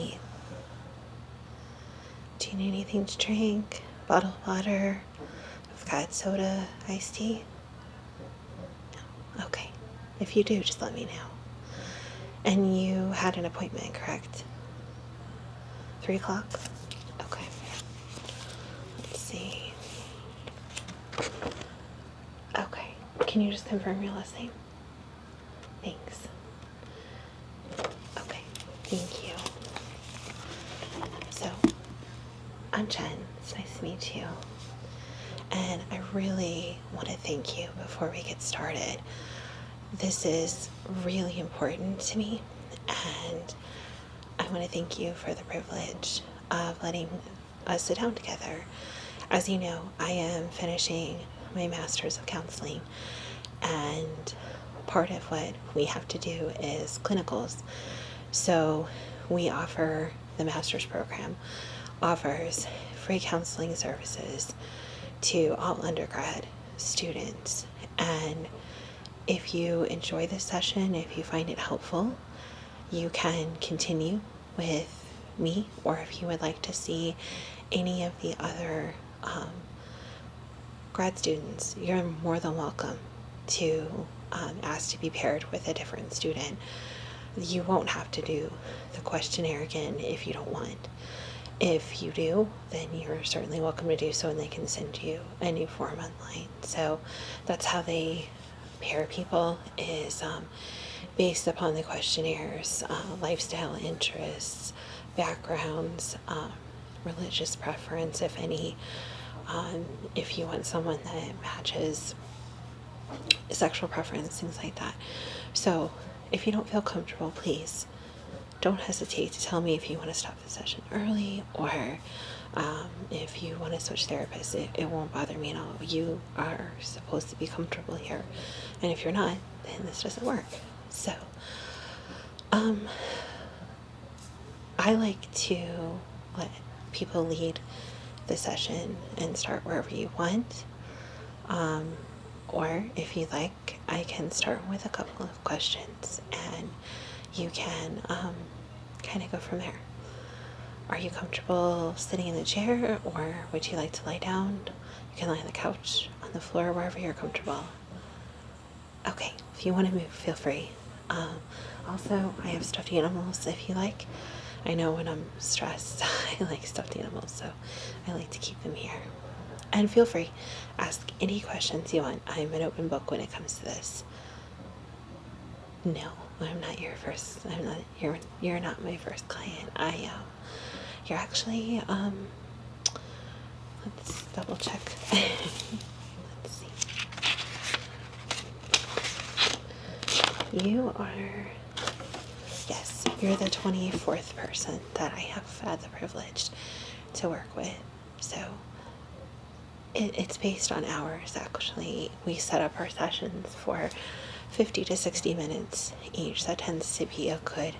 eat? Do you need anything to drink? Bottled water? I've got soda, iced tea? No. Okay. If you do, just let me know. And you had an appointment, correct? 3 o'clock? Okay. Let's see. Okay. Can you just confirm your last name? Thanks. Okay. Thank you. So, I'm Jen. It's nice to meet you. And I really want to thank you before we get started. This is really important to me, and I want to thank you for the privilege of letting us sit down together. As you know, I am finishing my Master's of Counseling, and part of what we have to do is clinicals. So we offer, the Master's program offers free counseling services to all undergrad students. And if you enjoy this session, if you find it helpful, you can continue with me, or if you would like to see any of the other grad students, you're more than welcome to ask to be paired with a different student. You won't have to do the questionnaire again if you don't want. If you do, then you're certainly welcome to do so, and they can send you a new form online. So that's how they pair people, is based upon the questionnaires, lifestyle interests, backgrounds, religious preference, if any, if you want someone that matches sexual preference, things like that. So if you don't feel comfortable, please don't hesitate to tell me if you want to stop the session early, or if you want to switch therapists. It won't bother me at all. You are supposed to be comfortable here, and if you're not, then this doesn't work. So I like to let people lead the session and start wherever you want, or if you like, I can start with a couple of questions and you can kind of go from there. Are you comfortable sitting in the chair, or would you like to lie down? You can lie on the couch, on the floor, wherever you're comfortable. Okay, if you want to move, feel free. Also, I have stuffed animals if you like. I know when I'm stressed, I like stuffed animals, so I like to keep them here. And feel free, ask any questions you want. I'm an open book when it comes to this. No, I'm not your first. I'm not. You're not my first client. You're actually. Let's double check. Let's see. You are. Yes, you're the 24th person that I have had the privilege to work with. So it's based on hours, actually. We set up our sessions for 50 to 60 minutes each. That tends to be a good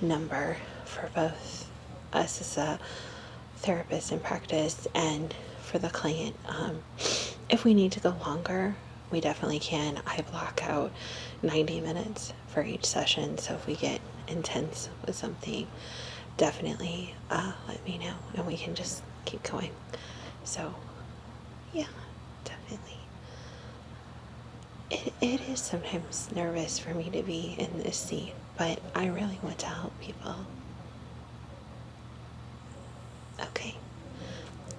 number for both us as a therapist in practice and for the client. If we need to go longer, we definitely can. I block out 90 minutes for each session, so if we get intense with something, definitely let me know and we can just keep going. So yeah, definitely. It is sometimes nervous for me to be in this seat, but I really want to help people. Okay.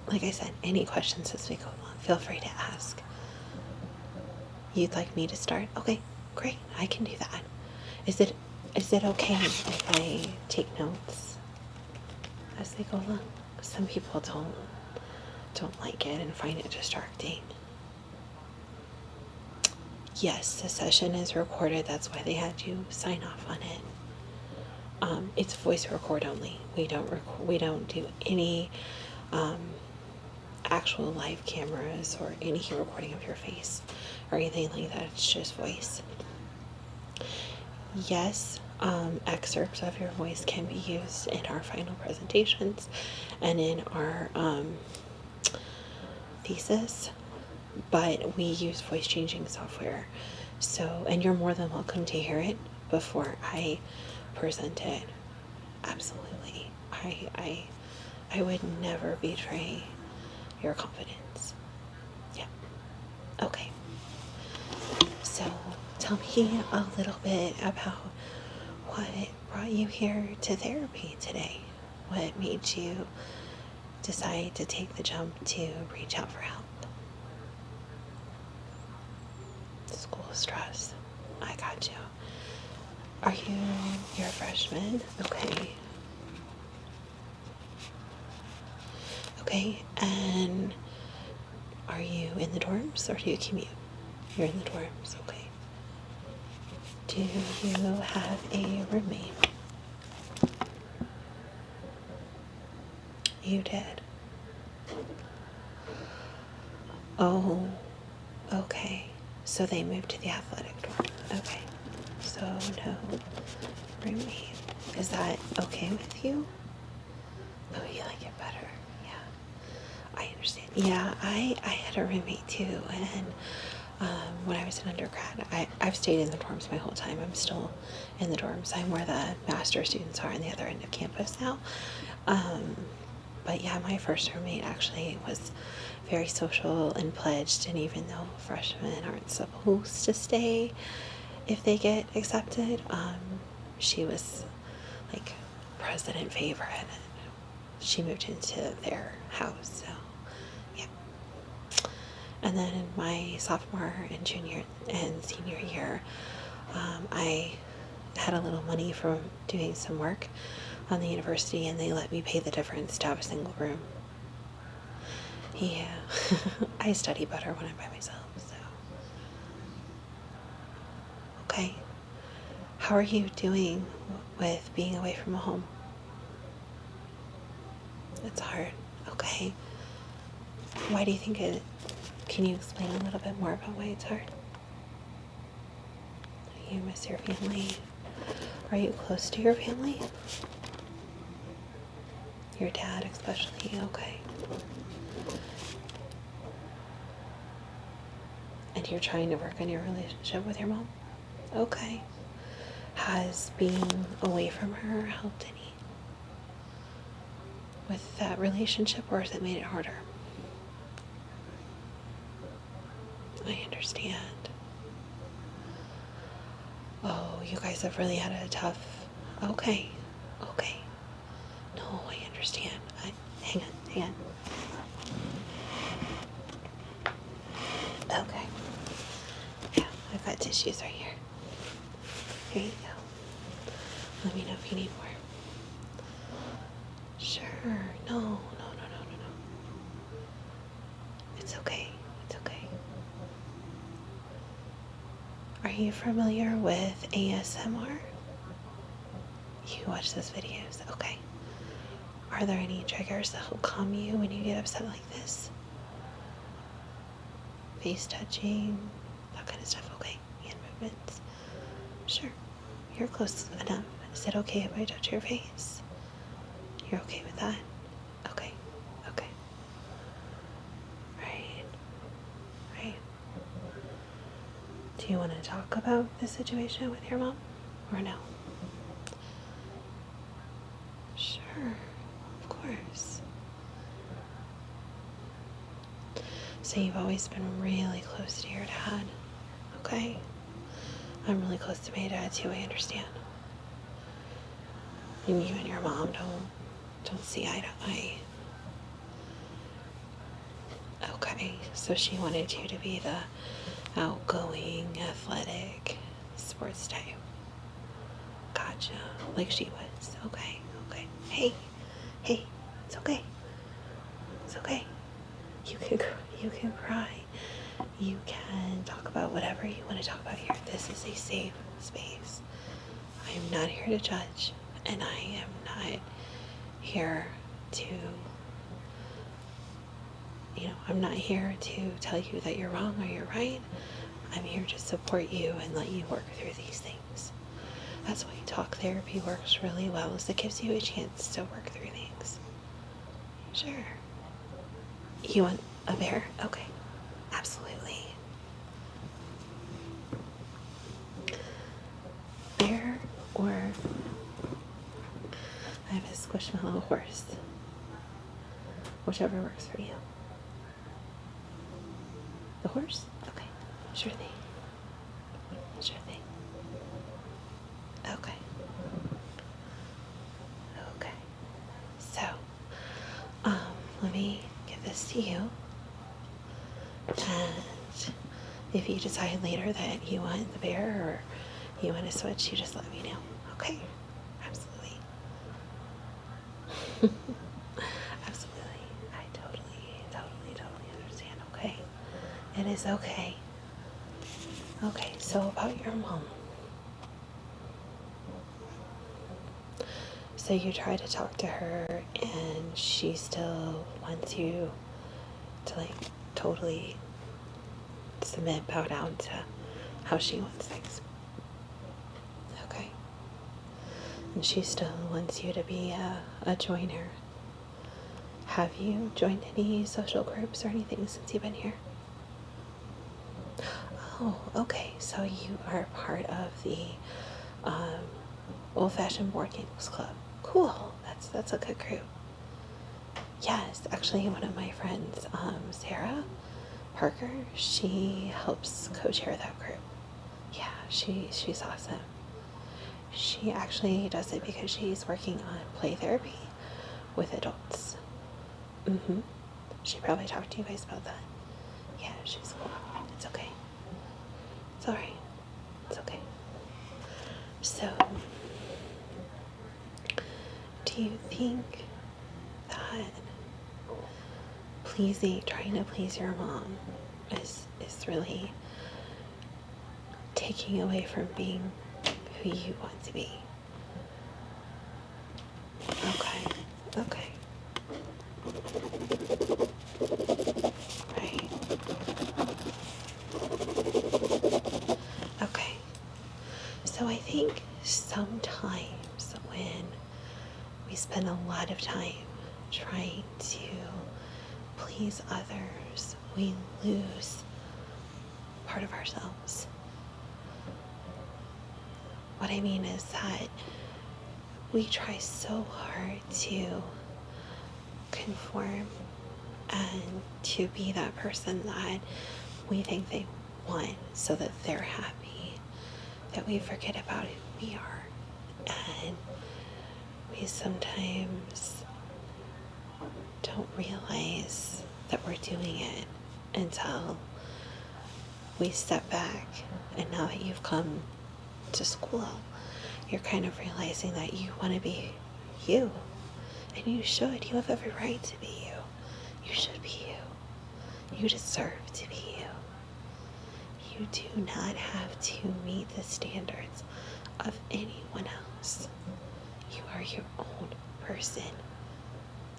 Like I said, any questions as we go along, feel free to ask. You'd like me to start? Okay, great. I can do that. Is it okay if I take notes as we go along? Some people don't like it and find it distracting. Yes, the session is recorded. That's why they had you sign off on it. It's voice record only. We don't do any actual live cameras or any recording of your face or anything like that. It's just voice. Yes, excerpts of your voice can be used in our final presentations and in our thesis, but we use voice changing software. So, and you're more than welcome to hear it before I present it. absolutely. I would never betray your confidence. Yeah. Okay. So tell me a little bit about what brought you here to therapy today. What made you decide to take the jump to reach out for help? School stress. I got you. You're a freshman? Okay. Okay, and are you in the dorms or do you commute? You're in the dorms, okay. Do you have a roommate? You did. Oh, okay. So they moved to the athletic dorm. Okay. So no roommate. Is that okay with you? Oh, you like it better. Yeah. I understand. Yeah, I had a roommate too, and when I was an undergrad, I've stayed in the dorms my whole time. I'm still in the dorms. I'm where the master students are on the other end of campus now. But yeah, my first roommate actually was very social and pledged, and even though freshmen aren't supposed to stay if they get accepted, she was like president favorite, and she moved into their house, so yeah. And then in my sophomore and junior and senior year, I had a little money from doing some work on the university, and they let me pay the difference to have a single room. Yeah, I study better when I'm by myself, so. Okay. How are you doing with being away from home? It's hard. Okay. Why do you think it? Can you explain a little bit more about why it's hard? You miss your family. Are you close to your family? Your dad, especially. Okay. And you're trying to work on your relationship with your mom? Okay. Has being away from her helped any with that relationship, or has it made it harder? I understand. Oh, you guys have really had a tough. Okay. Okay. No, I understand. Hang on. Okay. Yeah, I've got tissues right here. Here you go. Let me know if you need more. Sure. No. It's okay. It's okay. Are you familiar with ASMR? You watch those videos? Okay. Are there any triggers that will calm you when you get upset like this? Face touching, that kind of stuff, okay? Hand movements. Sure. You're close enough. Is it okay if I touch your face? You're okay with that? Okay. Right. Do you want to talk about the situation with your mom or no? Sure, of course. So you've always been really close to your dad, okay? I'm really close to my dad too, I understand. And you and your mom don't see eye to eye. Okay, so she wanted you to be the outgoing, athletic, sports type. Gotcha. Like she was. Okay. Hey, it's okay. It's okay. You can cry. You can talk about whatever you want to talk about here. This is a safe space. I am not here to judge, and I am not here to, I'm not here to tell you that you're wrong or you're right. I'm here to support you and let you work through these things. That's why talk therapy works really well, is it gives you a chance to work through things. Sure. You want a bear? Okay. Absolutely. Bear or I have a squishmallow horse. Whichever works for you. The horse? Okay. Sure thing. Sure thing. Okay. Okay. So, let me give this to you. And if you decide later that you want the bear or you want to switch, you just let me know. Okay? Absolutely. Absolutely. I totally understand. Okay? It is okay. Okay, so about your mom. So you try to talk to her and she still wants you to like totally submit, bow down to how she wants things. Okay. And she still wants you to be a joiner. Have you joined any social groups or anything since you've been here? Oh, okay. So you are part of the old-fashioned board games club. Cool. That's a good group. Yes, actually, one of my friends, Sarah Parker, she helps co-chair that group. Yeah, she's awesome. She actually does it because she's working on play therapy with adults. She probably talked to you guys about that. Yeah, she's cool. It's okay. It's all right. It's okay. So, do you think that trying to please your mom is really taking away from being who you want to be? Okay. Okay. Right. Okay. So I think sometimes when we spend a lot of time trying to please others, we lose part of ourselves. What I mean is that we try so hard to conform and to be that person that we think they want so that they're happy, that we forget about who we are. And we sometimes don't realize that we're doing it until we step back. And now that you've come to school, you're kind of realizing that you want to be you. And you should. You have every right to be you. You should be you. You deserve to be you. You do not have to meet the standards of anyone else. You are your own person.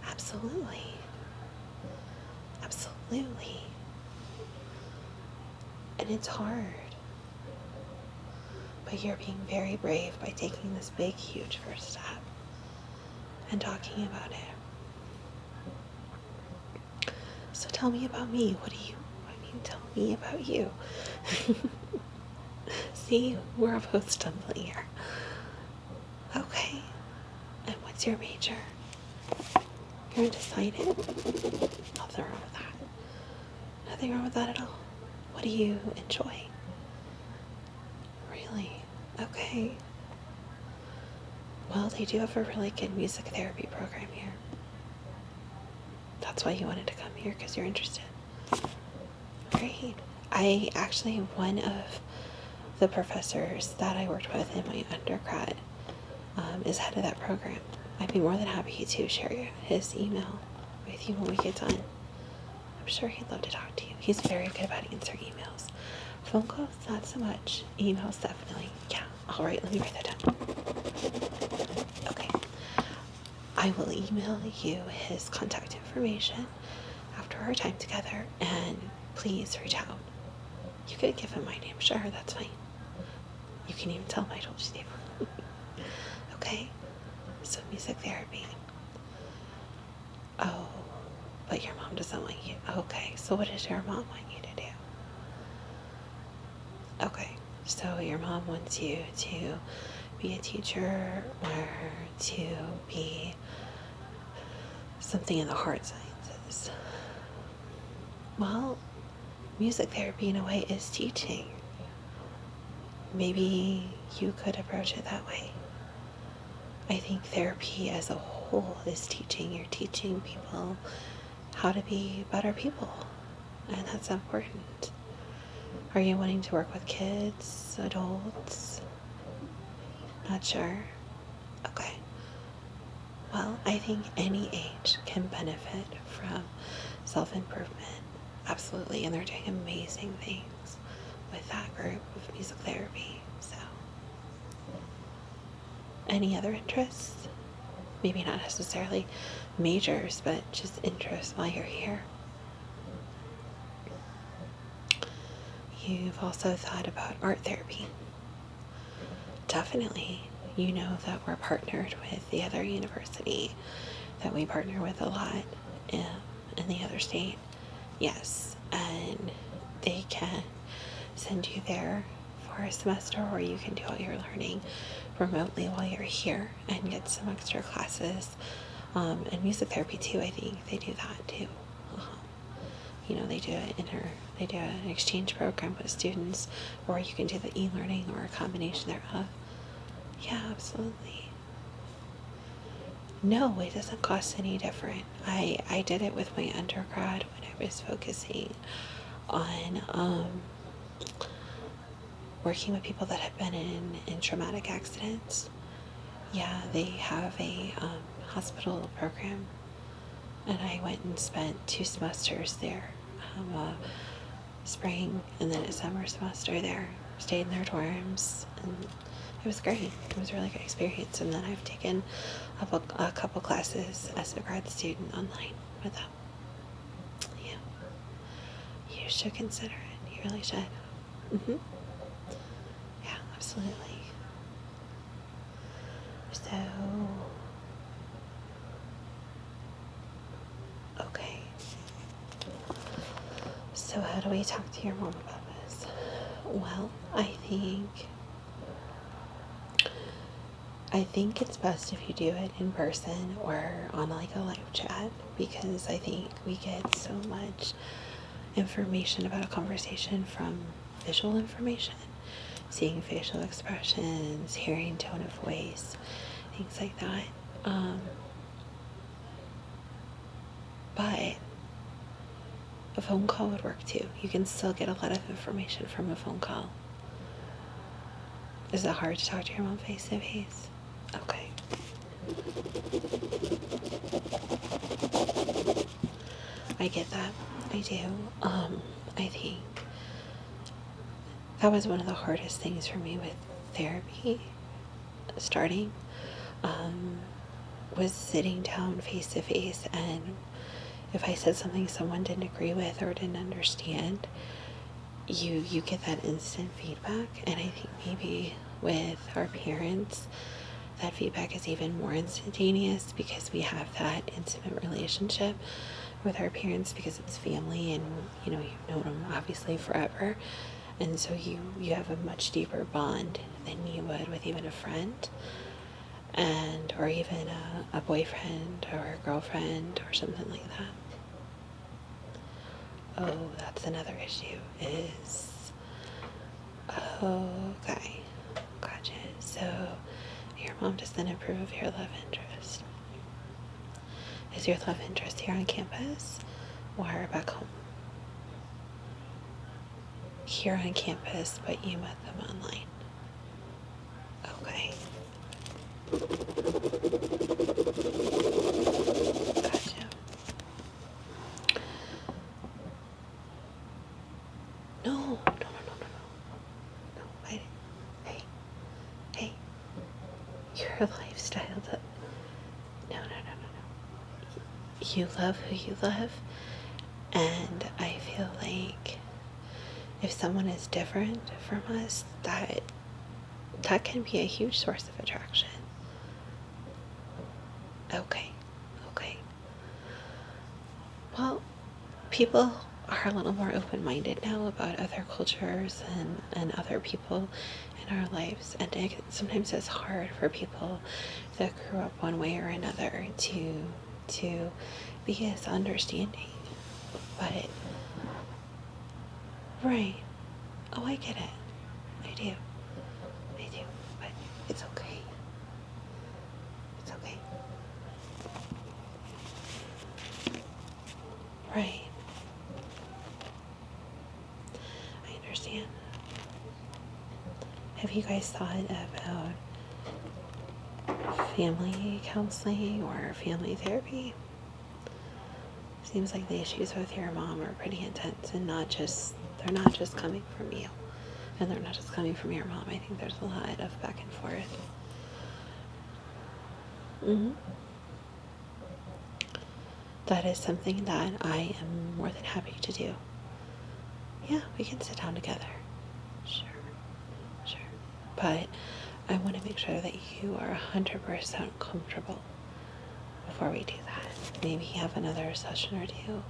Absolutely. Absolutely. And it's hard. But you're being very brave by taking this big, huge first step and talking about it. So tell me about me. Tell me about you. See, we're both stumbling here. Okay. And what's your major? You're undecided? Nothing wrong with that. Nothing wrong with that at all. What do you enjoy? Really? Okay. Well, they do have a really good music therapy program here. That's why you wanted to come here, because you're interested. Great. One of the professors that I worked with in my undergrad is head of that program. I'd be more than happy to share his email with you when we get done. I'm sure he'd love to talk to you. He's very good about answering emails. Phone calls, not so much. Emails, definitely. Yeah. All right, let me write that down. Okay. I will email you his contact information after our time together, and please reach out. You could give him my name. Sure, that's fine. You can even tell him I told you, Steve. Okay? So music therapy. Oh, but your mom doesn't want you. Okay, so what does your mom want you to do? Okay, so your mom wants you to be a teacher or to be something in the hard sciences? Well, music therapy in a way is teaching. Maybe you could approach it that way. I think therapy as a whole is teaching. You're teaching people how to be better people, and that's important. Are you wanting to work with kids, adults? Not sure? Okay. Well, I think any age can benefit from self-improvement. Absolutely. And they're doing amazing things with that group of music therapy. So, any other interests? Maybe not necessarily majors, but just interests while you're here. You've also thought about art therapy. Definitely. You know that we're partnered with the other university that we partner with a lot in the other state. Yes, and they can send you there for a semester, or you can do all your learning remotely while you're here and get some extra classes. And music therapy too, I think they do that too. They do they do an exchange program with students, or you can do the e-learning or a combination thereof. Yeah, absolutely. No, it doesn't cost any different. I did it with my undergrad when I was focusing on working with people that have been in traumatic accidents. Yeah, they have a hospital program, and I went and spent 2 semesters there, a spring and then a summer semester there. Stayed in their dorms, and it was great. It was a really good experience. And then I've taken a couple classes as a grad student online with them. Yeah, you should consider it. You really should. Yeah, absolutely. So, okay. So how do we talk to your mom about this? Well, I think it's best if you do it in person or on like a live chat, because I think we get so much information about a conversation from visual information, seeing facial expressions, hearing tone of voice, things like that. But a phone call would work too. You can still get a lot of information from a phone call. Is it hard to talk to your mom face to face? Okay. I get that. I do. I think that was one of the hardest things for me with therapy starting, was sitting down face to face, and if I said something someone didn't agree with or didn't understand, you get that instant feedback. And I think maybe with our parents, that feedback is even more instantaneous because we have that intimate relationship with our parents, because it's family, and you've known them obviously forever, and so you have a much deeper bond than you would with even a friend, or even a boyfriend or a girlfriend or something like that. Oh, that's another issue is, okay, gotcha. So your mom doesn't approve of your love interest. Is your love interest here on campus or back home? Here on campus, but you met them online. Okay. Gotcha. No. Hey. Your lifestyle does. No. You love who you love, and I feel like if someone is different from us, that can be a huge source of attraction. Okay. Well, people are are a little more open-minded now about other cultures and other people in our lives. And sometimes it's hard for people that grew up one way or another to be as understanding. But, right. Oh, I get it. I do. But it's okay. It's okay. Right. I understand. Have you guys thought about family counseling or family therapy? Seems like the issues with your mom are pretty intense, and they're not just coming from you, and they're not just coming from your mom. I think there's a lot of back and forth. That is something that I am more than happy to do. Yeah, we can sit down together. Sure. But I want to make sure that you are 100% comfortable before we do that. Maybe have another session or two,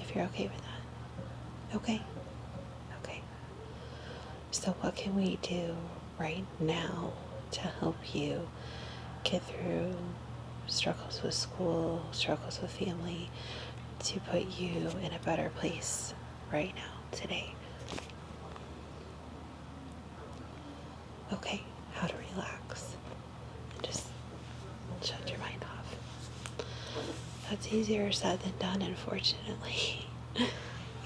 if you're okay with that. Okay. So what can we do right now to help you get through struggles with school, struggles with family, to put you in a better place right now, today? Okay, how to relax. Just shut your mind off. That's easier said than done, unfortunately.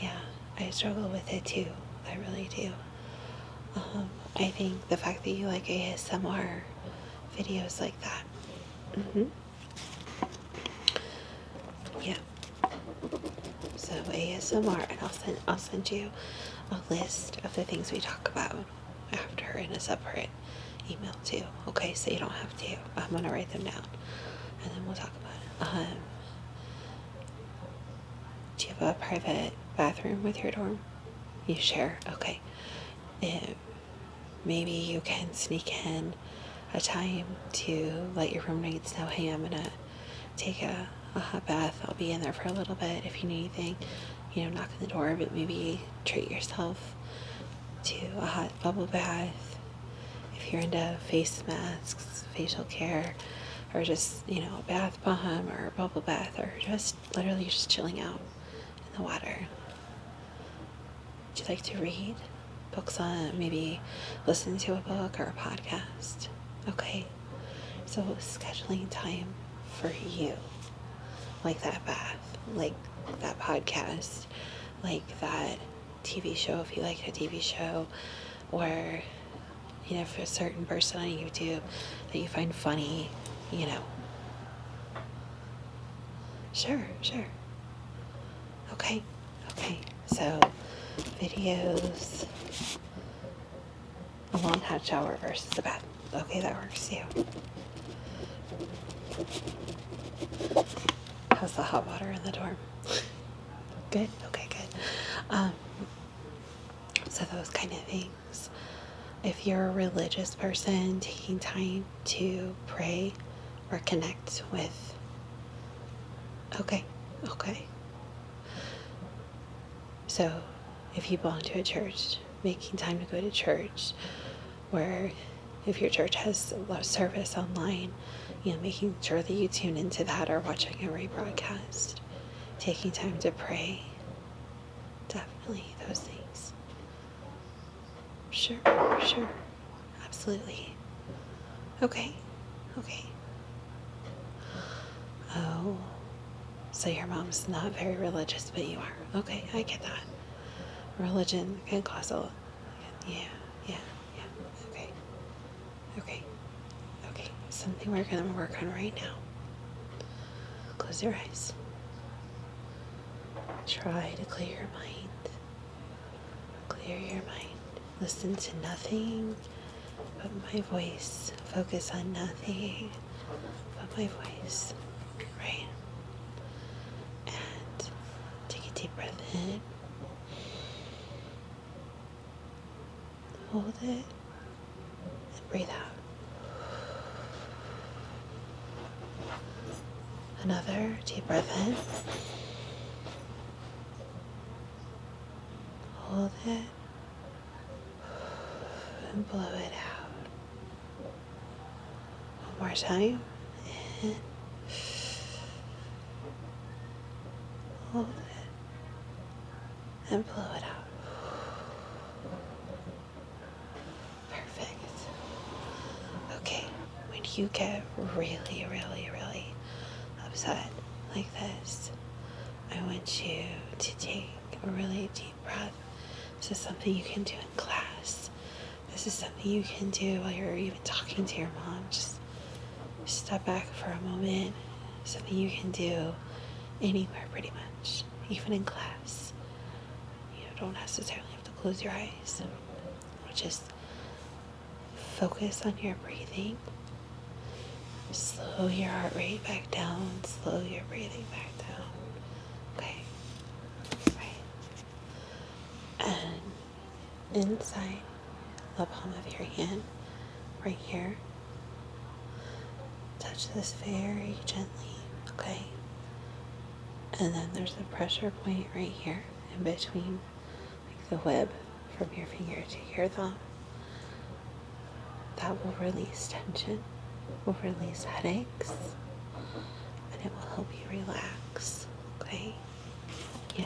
Yeah, I struggle with it too. I really do. I think the fact that you like ASMR videos like that. Yeah. So ASMR, and I'll send you a list of the things we talk about after in a separate email too. Okay, so you don't have to. I'm gonna write them down, and then we'll talk about it. Do you have a private bathroom with your dorm? You share? Okay. Maybe you can sneak in a time to let your roommates know, hey, I'm gonna take a hot bath. I'll be in there for a little bit. If you need anything, knock on the door, but maybe treat yourself to a hot bubble bath. If you're into face masks, facial care, or just, a bath bomb or a bubble bath, or just literally just chilling out in the water. Would you like to read books on, maybe listen to a book or a podcast? Okay, so scheduling time for you, like that bath, like that podcast, like that TV show if you like a TV show, or for a certain person on YouTube that you find funny, Sure. Okay, so videos, a long hot shower versus a bath. Okay, that works too. How's the hot water in the dorm? Good? Okay, good. So those kind of things. If you're a religious person, taking time to pray or connect with. Okay. So if you belong to a church, making time to go to church, or if your church has a service online, making sure that you tune into that or watching a rebroadcast, taking time to pray. Definitely those things. Sure. Absolutely. Okay. Oh, so your mom's not very religious, but you are. Okay, I get that. Religion can cause a... Yeah. Okay. Something we're going to work on right now. Close your eyes. Try to clear your mind. Listen to nothing but my voice. Focus on nothing but my voice. Right? And take a deep breath in. Hold it. And breathe out. Another deep breath in. hold it, and blow it out. One more time. In, hold it, and blow it out. Perfect. Okay, when you get really, really, really upset like this, I want you to take a really deep breath. This is something you can do in class. This is something you can do while you're even talking to your mom. Just step back for a moment. Something you can do anywhere pretty much, even in class. You don't necessarily have to close your eyes. Just focus on your breathing. Slow your heart rate back down. Slow your breathing back down. Okay. Right. And inside the palm of your hand, right here, touch this very gently. Okay. And then there's a pressure point right here in between, like the web from your finger to your thumb. That will release tension, will release headaches, and it will help you relax. Okay? Yeah.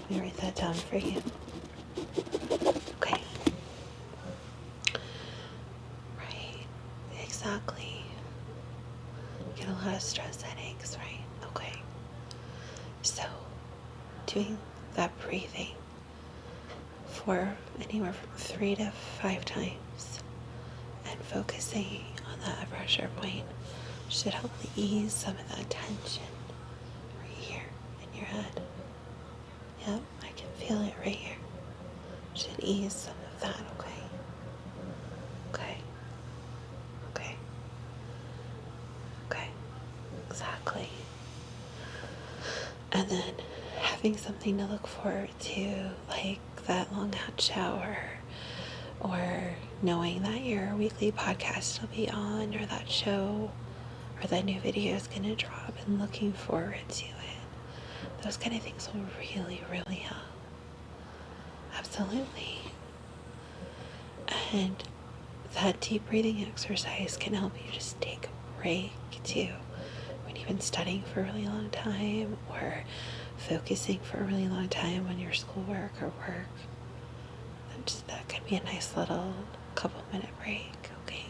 Let me write that down for you. Okay. Right. Exactly. You get a lot of stress headaches, right? Okay. So, doing that breathing for anywhere from 3 to 5 times and focusing on that pressure point should help ease some of that tension right here in your head. Yep, I can feel it right here. Should ease some of that, okay? Okay. Okay. Okay. Exactly. And then having something to look forward to, like that long hot shower, or knowing that your weekly podcast will be on, or that show, or that new video is going to drop, and looking forward to it. Those kind of things will really, really help. Absolutely. And that deep breathing exercise can help you just take a break too. When you've been studying for a really long time, or focusing for a really long time on your schoolwork or work, that could be a nice little couple minute break. Okay.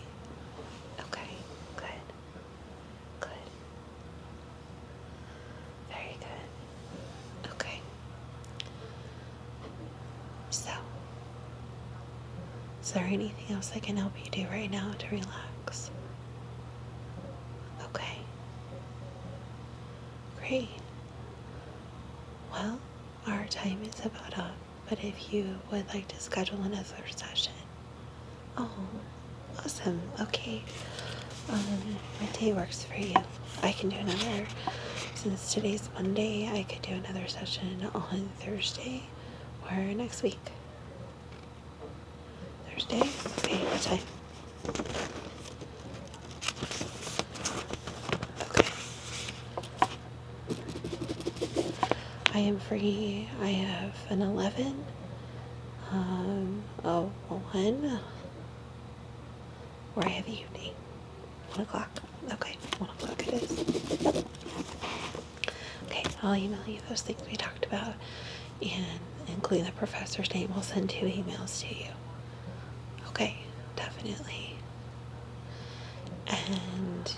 Okay. Good. Good. Very good. Okay. So, is there anything else I can help you do right now to relax? Okay. Great. Well, our time is about up, but if you would like to schedule another session. Oh, awesome. Okay. What day works for you? I can do another, since today's Monday, I could do another session on Thursday or next week. Thursday? Okay, what time? Okay. I am free. I have an 11, a 1, or I have evening. 1 o'clock. Okay, 1 o'clock it is. Okay, I'll email you those things we talked about, and including the professor's name. I'll send 2 emails to you. Okay, definitely. And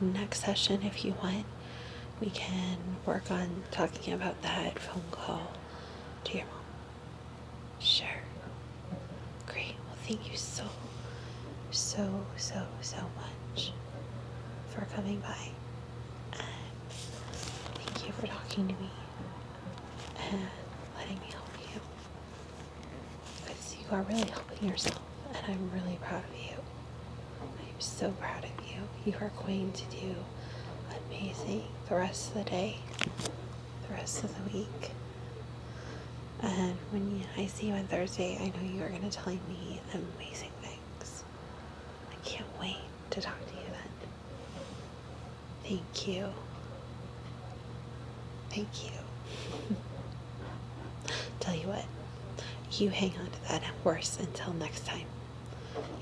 next session, if you want, we can work on talking about that phone call to your mom. Sure. Great. Well, thank you so much for coming by. And thank you for talking to me and letting me help you. Because you are really helping yourself, and I'm really proud of you. I'm so proud of you. You are going to do amazing the rest of the day, the rest of the week. And when I see you on Thursday, I know you are going to tell me amazing things. I can't wait to talk to you then. Thank you. Thank you. tell you what, you hang on to that horse until next time.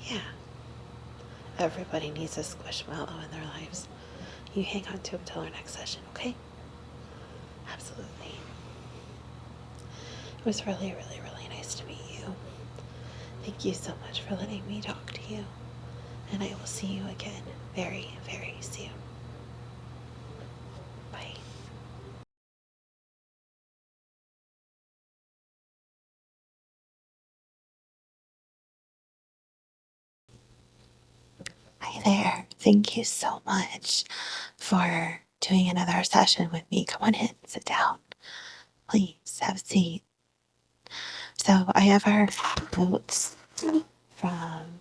Yeah. Everybody needs a squishmallow in their lives. You hang on to it till our next session, okay? Absolutely. It was really, really, really nice to meet you. Thank you so much for letting me talk to you. And I will see you again very, very soon. Bye. Hi there. Thank you so much for doing another session with me. Come on in, sit down. Please have a seat. So I have our notes from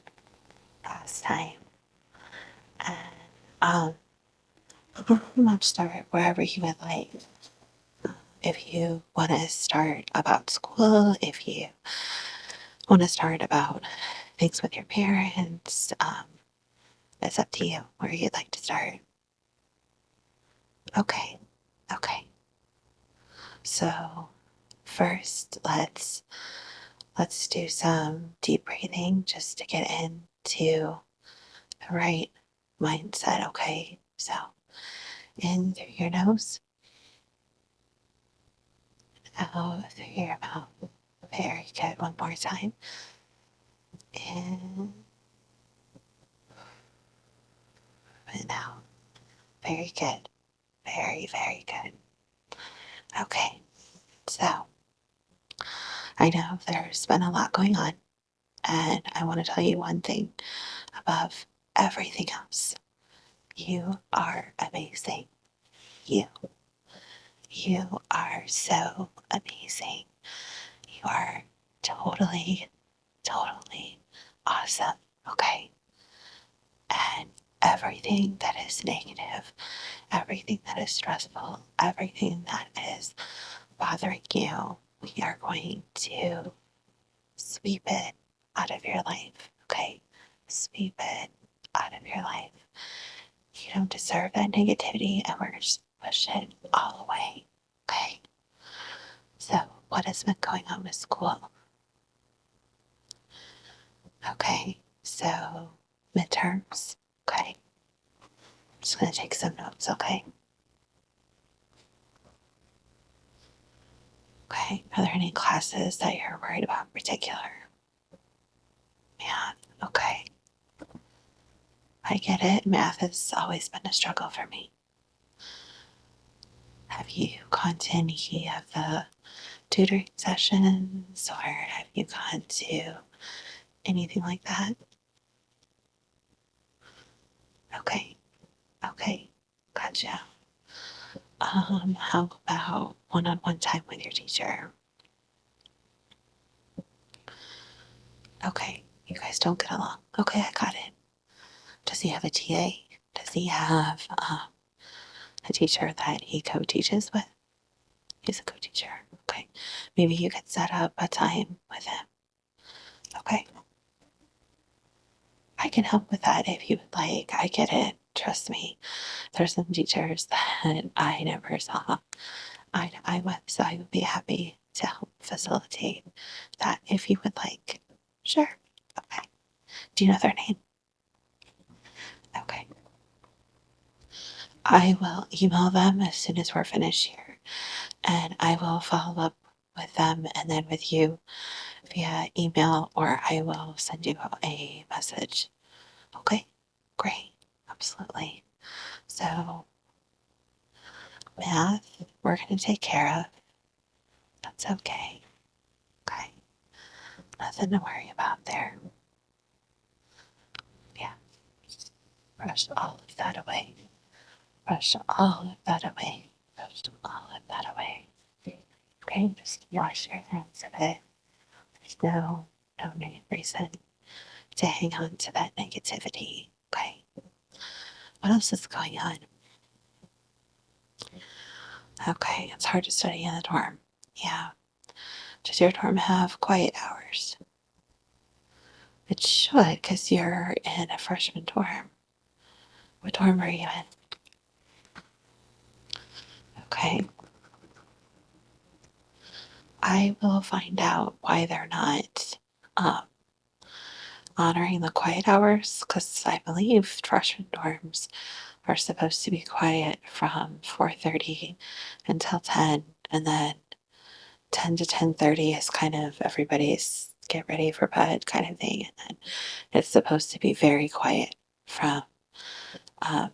last time. And we'll pretty much start wherever you would like. If you want to start about school, if you want to start about things with your parents, it's up to you where you'd like to start. Okay, okay. So first, let's do some deep breathing just to get into the right mindset. Okay, so in through your nose, out through your mouth. Very good. One more time. In and out. Very good. Very, very good. Okay, so I know there's been a lot going on, and I want to tell you one thing above everything else. You are amazing. You. You are so amazing. You are totally, totally awesome. Okay. And everything that is negative, everything that is stressful, everything that is bothering you, we are going to sweep it out of your life. Okay. Sweep it out of your life. You don't deserve that negativity, and we're just push it all away. Okay. So, what has been going on with school? Okay. So, midterms. Okay. Just gonna take some notes. Okay. Okay. Are there any classes that you're worried about in particular? Math. Okay. I get it. Math has always been a struggle for me. Have you gone to any of the tutoring sessions, or have you gone to anything like that? Okay. Okay. Gotcha. How about one-on-one time with your teacher? Okay. You guys don't get along. Okay, I got it. Does he have a TA? Does he have a teacher that he co-teaches with? He's a co-teacher. Okay. Maybe you could set up a time with him. Okay. I can help with that if you would like. I get it. Trust me. There's some teachers that I never saw eye to eye with, so I would be happy to help facilitate that if you would like. Sure. Okay. Do you know their name? Okay. I will email them as soon as we're finished here, and I will follow up with them and then with you via email, or I will send you a message. Okay? Great. Absolutely. So, math, we're going to take care of. That's okay. Okay. Nothing to worry about there. Yeah. Brush all of that away. Brush all of that away. Brush all of that away. Okay, just wash your hands of it. There's no reason to hang on to that negativity. Okay. What else is going on? Okay, it's hard to study in the dorm. Yeah. Does your dorm have quiet hours? It should, because you're in a freshman dorm. What dorm are you in? Okay. I will find out why they're not um, honoring the quiet hours, because I believe freshman dorms are supposed to be quiet from 4:30 until 10, and then 10 to 10:30 is kind of everybody's get ready for bed kind of thing, and then it's supposed to be very quiet from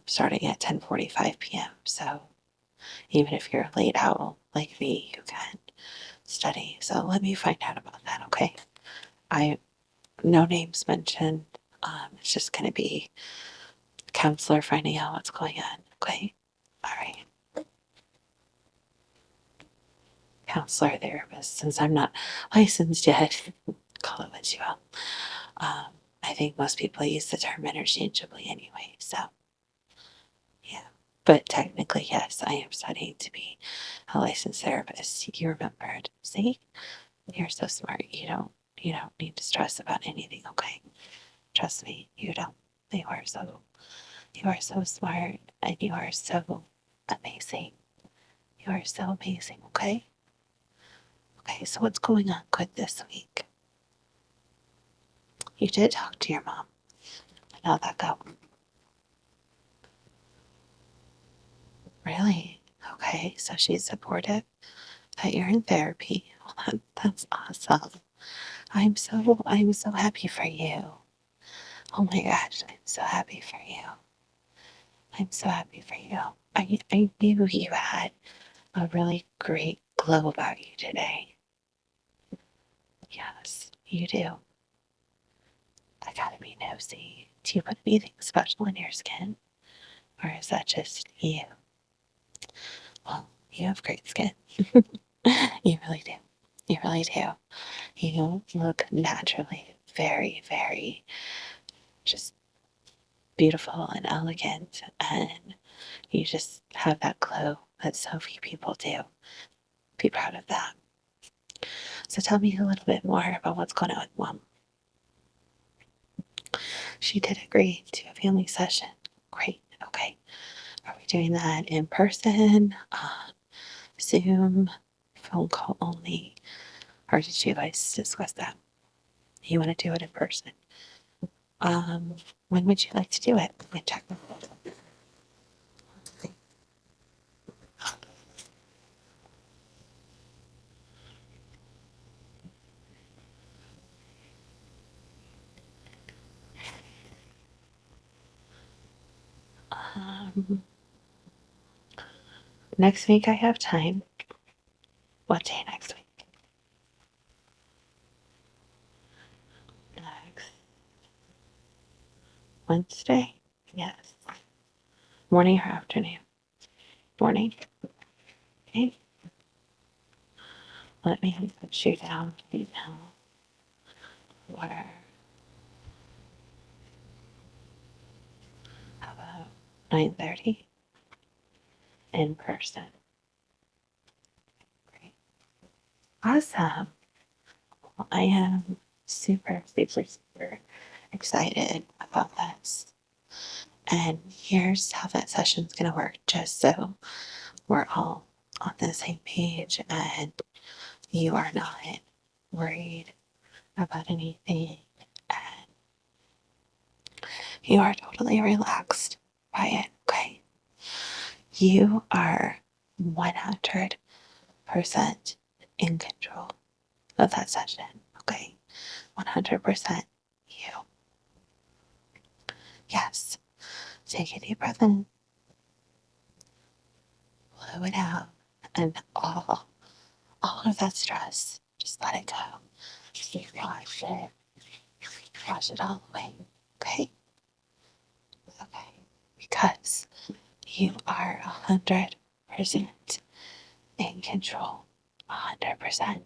starting at 10:45 p.m. So even if you're a late owl like me, you can study. So let me find out about that, okay? I no names mentioned. It's just going to be a counselor finding out what's going on, okay? All right. Counselor, therapist, since I'm not licensed yet, call it what you will. Um, I think most people use the term interchangeably anyway, so yeah. But technically, yes, I am studying to be a licensed therapist. You remembered. See? You're so smart. You don't need to stress about anything, okay? Trust me, you don't. You are so smart and you are so amazing. You are so amazing, okay? Okay, so what's going on good this week? You did talk to your mom. How'd that go? Really? Okay, so she's supportive that you're in therapy. Well, that's awesome. I'm so happy for you. Oh my gosh, I'm so happy for you. I'm so happy for you. I knew you had a really great glow about you today. Yes, you do. I gotta be nosy. Do you put anything special in your skin? Or is that just you? Well, you have great skin. You really do. You really do. You look naturally very, very just beautiful and elegant. And you just have that glow that so few people do. Be proud of that. So tell me a little bit more about what's going on with mom. She did agree to a family session. Great. Okay. Are we doing that in person, Zoom, phone call only? Or did you guys discuss that? You want to do it in person? When would you like to do it? Let me check. Um, Next week I have time. What day next week? Next Wednesday? Yes. Morning or afternoon? Morning. Okay. Let me put you down right now. Where? How about 9:30 in person? Great. Awesome. Well, I am super, super, super excited about this. And here's how that session's going to work, just so we're all on the same page and you are not worried about anything and you are totally relaxed by it, okay? You are 100% in control of that session, okay? 100% you. Yes. Take a deep breath in, blow it out, and all of that stress, just let it go. Just wash it all away. Okay? Okay. Because you are 100% in control. 100%.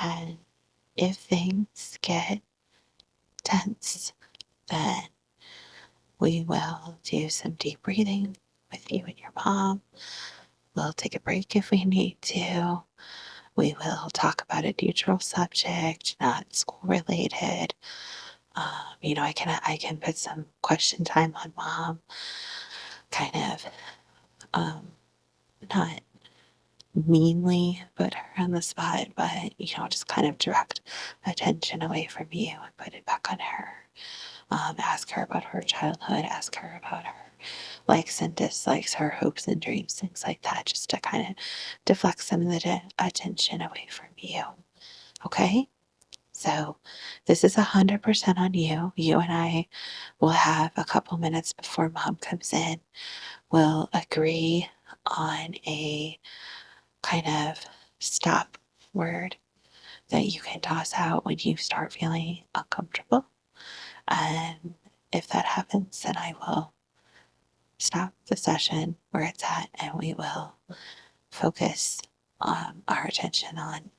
And if things get tense, then we will do some deep breathing with you and your mom. We'll take a break if we need to. We will talk about a neutral subject, not school related. I can put some question time on mom, kind of not meanly put her on the spot, but, just kind of direct attention away from you and put it back on her. Ask her about her childhood, ask her about her likes and dislikes, her hopes and dreams, things like that, just to kind of deflect some of the attention away from you. Okay? So this is 100% on you. You and I will have a couple minutes before mom comes in. We'll agree on a kind of stop word that you can toss out when you start feeling uncomfortable. And if that happens, then I will stop the session where it's at and we will focus our attention on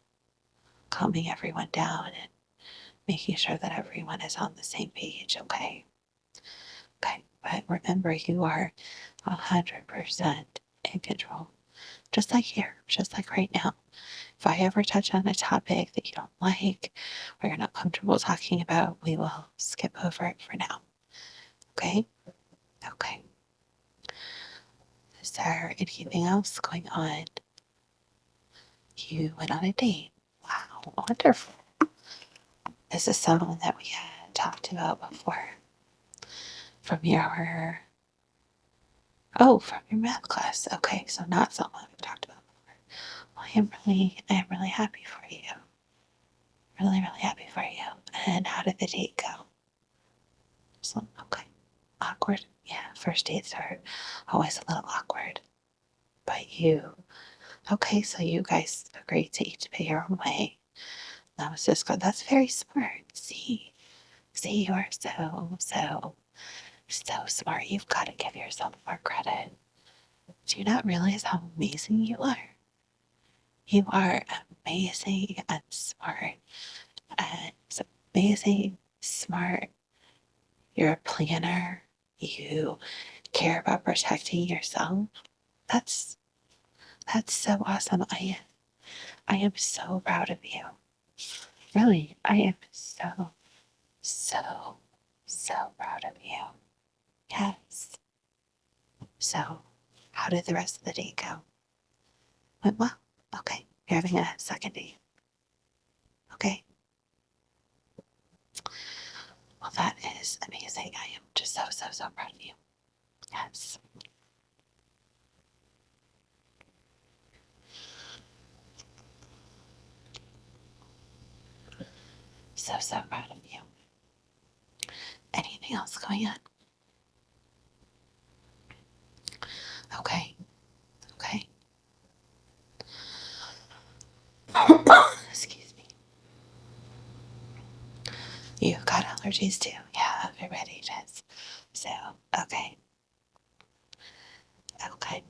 calming everyone down and making sure that everyone is on the same page, okay? Okay, but remember, you are 100% in control. Just like here, just like right now. If I ever touch on a topic that you don't like or you're not comfortable talking about, we will skip over it for now. Okay? Okay. Is there anything else going on? You went on a date. Wow, wonderful. This is someone that we had talked about before from your from your math class. Okay, so not someone we've talked about before. Well, I am really happy for you. Really, really happy for you. And how did the date go? So, okay. Awkward? Yeah, first dates are always a little awkward. But okay, so you guys agreed to each pay your own way. That was just good. That's very smart. See, you are so smart. You've got to give yourself more credit. Do you not realize how amazing you are? You are amazing and smart. And it's amazing, smart. You're a planner. You care about protecting yourself. That's so awesome. I am so proud of you. Really, I am so proud of you. Yes. So, how did the rest of the day go? Went well. Okay. You're having a second date. Okay. Well, that is amazing. I am just so proud of you. Yes. So proud of you. Anything else going on? Okay. Okay. Excuse me. You've got allergies too. Yeah, everybody does. So, okay. Okay.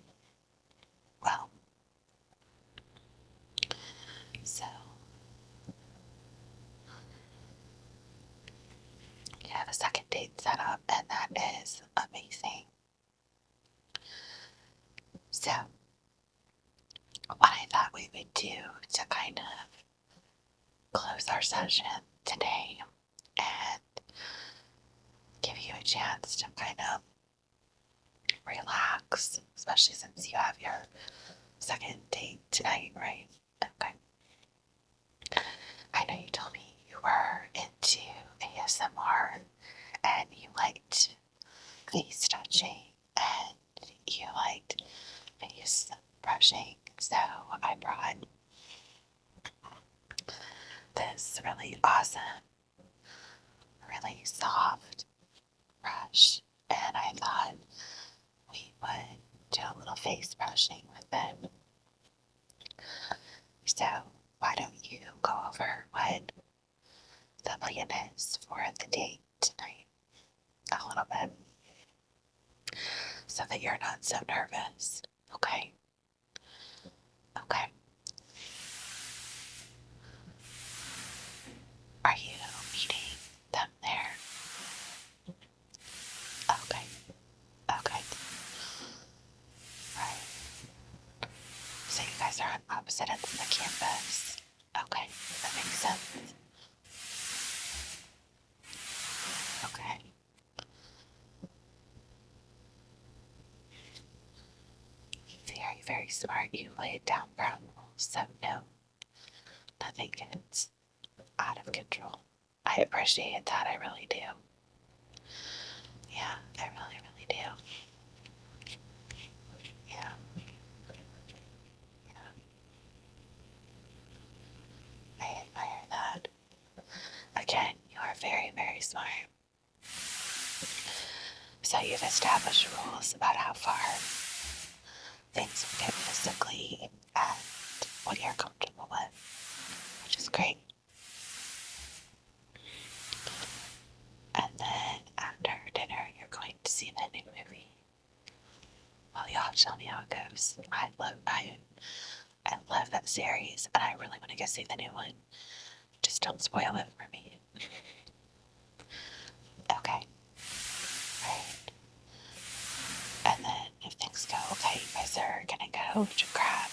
Well, so you have a second date set up, and that is amazing. So, what I thought we would do to kind of close our session today and give you a chance to kind of relax, especially since you have your second date tonight, right? Okay. I know you told me you were into ASMR and you liked face touching and you liked face brushing, so I brought this really awesome, really soft brush, and I thought we would do a little face brushing with it. So why don't you go over what the plan is for the date tonight a little bit so that you're not so nervous, okay? Okay. Are you meeting them there? Okay. Okay. Right. So you guys are on opposite ends of the campus. Okay. That makes sense. Okay. Very very, very smart. You laid down ground rules, so no, nothing gets out of control. I appreciate that, I really do. Yeah, I really, really do. Yeah. Yeah. I admire that. Again, you are very, very smart. So you've established rules about how far things will get physically and what you're comfortable with, which is great. And then after dinner, you're going to see the new movie. Well, you'll have to tell me how it goes. I love that series, and I really want to go see the new one. Just don't spoil it for me. Okay. Right. And then if things go okay, you guys are gonna go to grab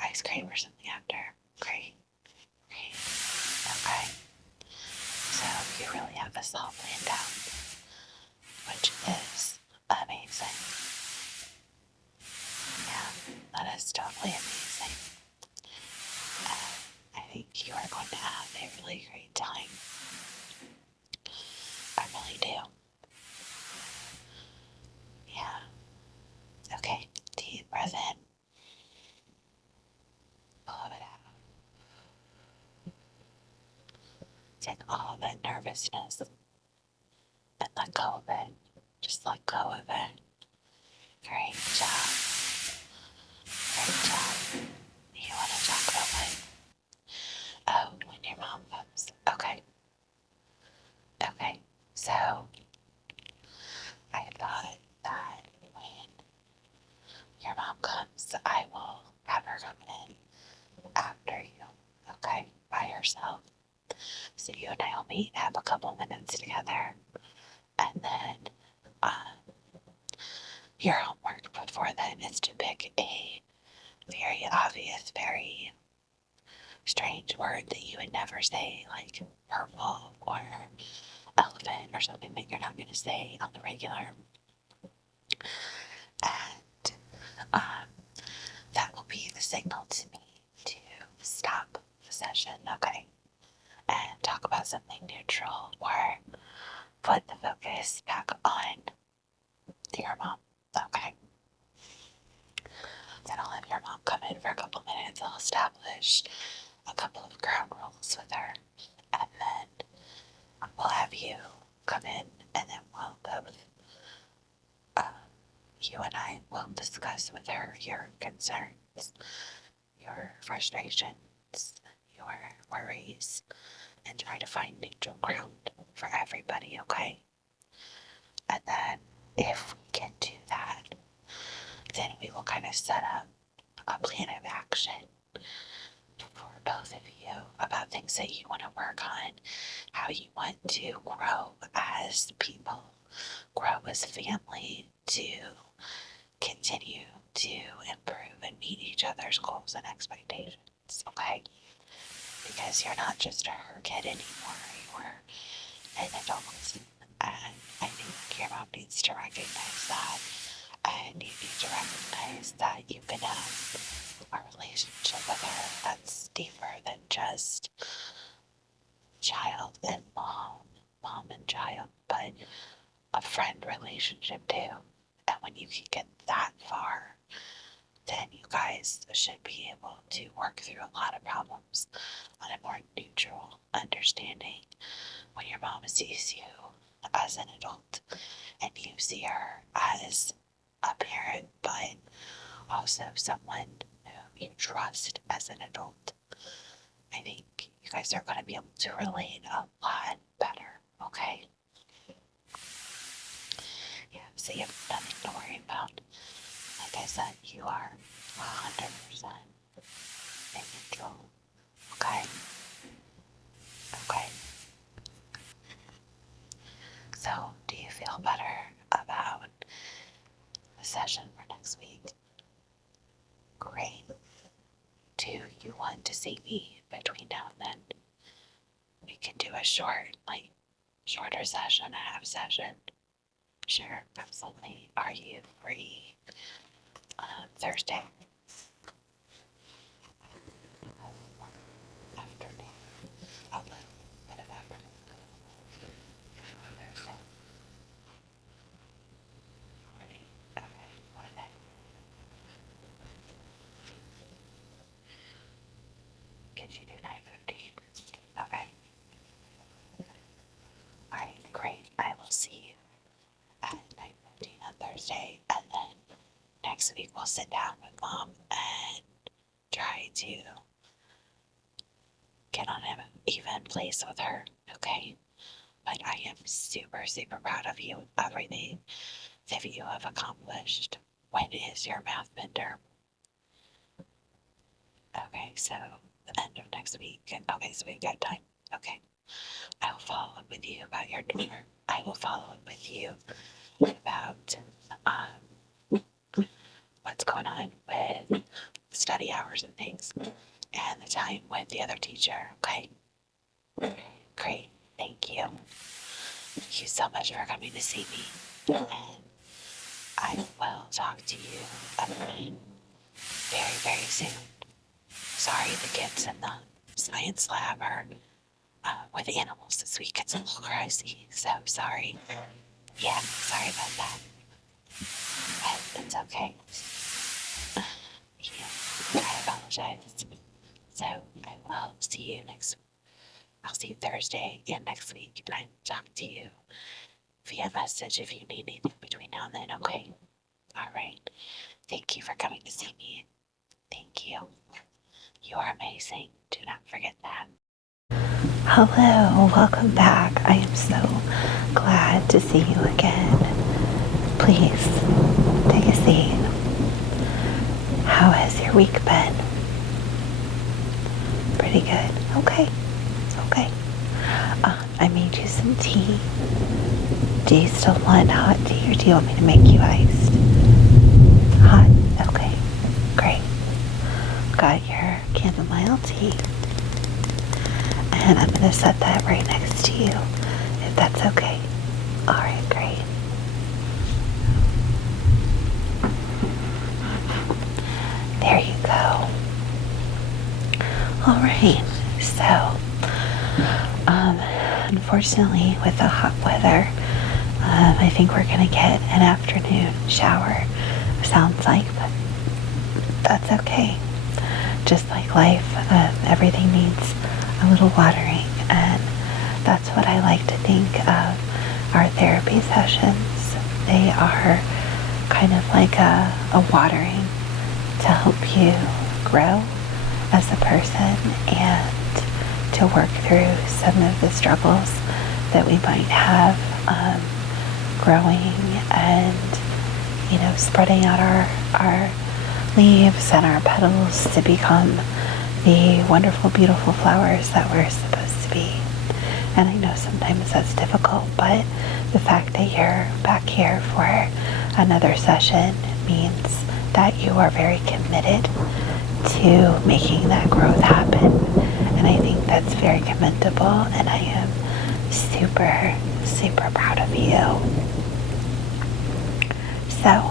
ice cream or something after. Great. Great. Okay. So you really have this all planned out, which is amazing. Yeah, that is totally amazing. I think you are going to have a really great time. I really do. Yeah. Okay, deep breath in. Blow it out. Take all that nervousness and let go of it. Just let go of it. Great job. Great job. You want to talk about what? Oh, when your mom comes. Okay. Okay. So, I thought that when your mom comes, I will have her come in after you. Okay? By herself. So you and I will meet, have a couple minutes together, and then your homework before then is to pick a very obvious, very strange word that you would never say, like purple or elephant or something that you're not going to say on the regular. And that will be the signal to me to stop the session, okay? And talk about something neutral or put the focus back on your mom, okay? Then I'll have your mom come in for a couple minutes. I'll establish a couple of ground rules with her, and then we'll have you come in, and then we'll both, you and I will discuss with her your concerns, your frustrations, your worries, and try to find neutral ground for everybody, okay? And then if we can do that, then we will kind of set up a plan of action for both of you about things that you want to work on, how you want to grow as people, grow as a family, to continue to improve and meet each other's goals and expectations, okay? Because you're not just her kid anymore, you're an adult. And I think your mom needs to recognize that. And you need to recognize that you can have a relationship with her that's deeper than just child and mom and child, but a friend relationship too. And when you can get that far, then you guys should be able to work through a lot of problems on a more neutral understanding when your mom sees you as an adult and you see her as a parent, but also someone whom you trust as an adult. I think you guys are going to be able to relate a lot better, okay? Yeah, so you have nothing to worry about. Like I said, you are 100% in control, okay? Okay. So, do you feel better about the session for next week? Great. Do you want to see me between now and then? We can do a shorter session, a half session. Sure, absolutely. Are you free Thursday. Afternoon. A little bit of afternoon. Thursday. Morning. Okay. What day? Could you do 9:15? Okay. Alright, great. I will see you at 9:15 on Thursday, and then next week we'll sit down with Mom and try to get on an even place with her, okay? But I am super, super proud of you, everything that you have accomplished. When is your math midterm? Okay, so the end of next week. Okay, so we've got time. Okay. I will follow up with you about your daughter. I will follow up with you about what's going on with study hours and things and the time with the other teacher. Okay. Great. Thank you. Thank you so much for coming to see me. And I will talk to you again very, very soon. Sorry the kids in the science lab are with animals this week. It's a little crazy, so sorry. Yeah, sorry about that. But it's okay. Yeah, I apologize. So I will see you I'll see you Thursday and next week, and I'll talk to you via message if you need anything between now and then, okay? All right. Thank you for coming to see me. Thank you. You are amazing. Do not forget that. Hello, welcome back. I am so glad to see you again. Please, take a seat. How has your week been? Pretty good. Okay. Okay. I made you some tea. Do you still want hot tea, or do you want me to make you iced? Hot? Okay. Great. Got your chamomile tea. And I'm going to set that right next to you, if that's okay. All right, great. There you go. All right, so, unfortunately, with the hot weather, I think we're going to get an afternoon shower, sounds like, but that's okay. Just like life, everything needs a little watering, and that's what I like to think of our therapy sessions. They are kind of like a watering to help you grow as a person and to work through some of the struggles that we might have growing and, spreading out our leaves and our petals to become the wonderful, beautiful flowers that we're supposed to be. And I know sometimes that's difficult, but the fact that you're back here for another session means that you are very committed to making that growth happen. And I think that's very commendable, and I am super, super proud of you. So,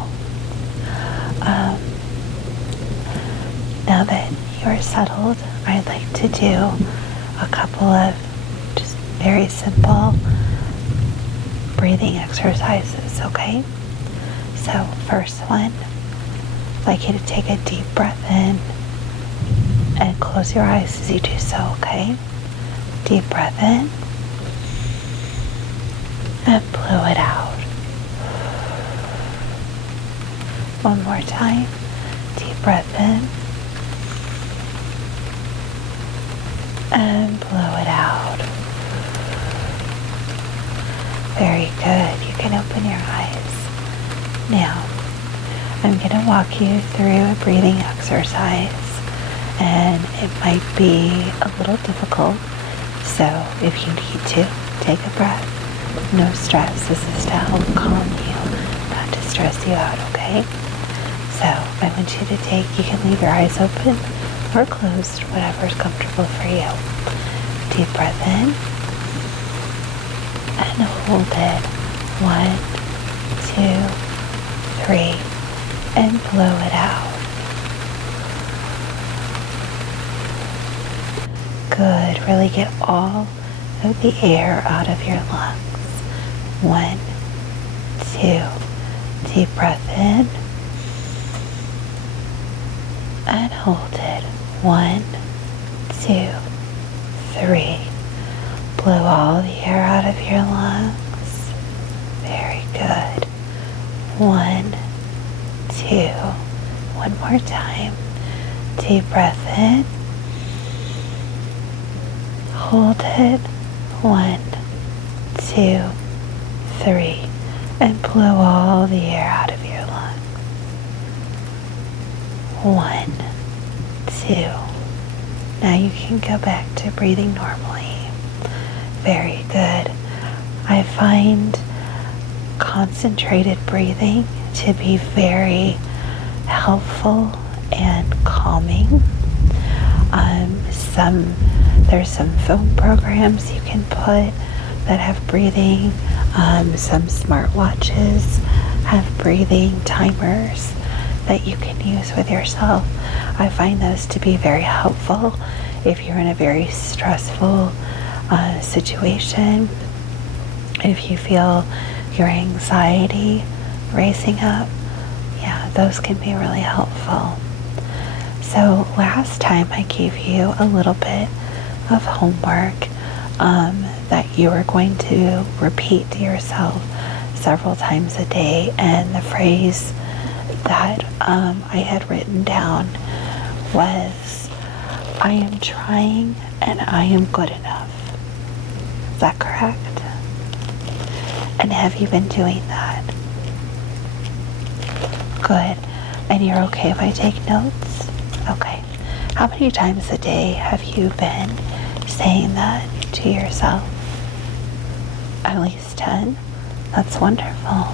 now that you're settled, I'd like to do a couple of just very simple breathing exercises, okay? So, first one, I'd like you to take a deep breath in and close your eyes as you do so, okay? Deep breath in and blow it out. One more time. Deep breath in and blow it out. Very good. You can open your eyes. Now, I'm going to walk you through a breathing exercise, and it might be a little difficult, so if you need to, take a breath. No stress. This is to help calm you, not to stress you out, okay? So I want you to you can leave your eyes open or closed, whatever is comfortable for you. Deep breath in and hold it. 1, 2, 3, and blow it out. Good. Really get all of the air out of your lungs. 1, 2. Deep breath in. And hold it. 1, 2, 3. Blow all the air out of your lungs. Very good. 1, 2. One more time. Deep breath in. Hold it. 1, 2, 3. And blow all the air out of your lungs. 1, 2. Now you can go back to breathing normally. Very good. I find concentrated breathing to be very helpful and calming. There's some phone programs you can put that have breathing. Some smartwatches have breathing timers that you can use with yourself. I find those to be very helpful if you're in a very stressful situation. If you feel your anxiety racing up, yeah, those can be really helpful. So last time I gave you a little bit of homework that you were going to repeat to yourself several times a day, and the phrase that I had written down was, I am trying and I am good enough. Is that correct? And have you been doing that? Good. And you're okay if I take notes? Okay. How many times a day have you been saying that to yourself? At least 10? That's wonderful.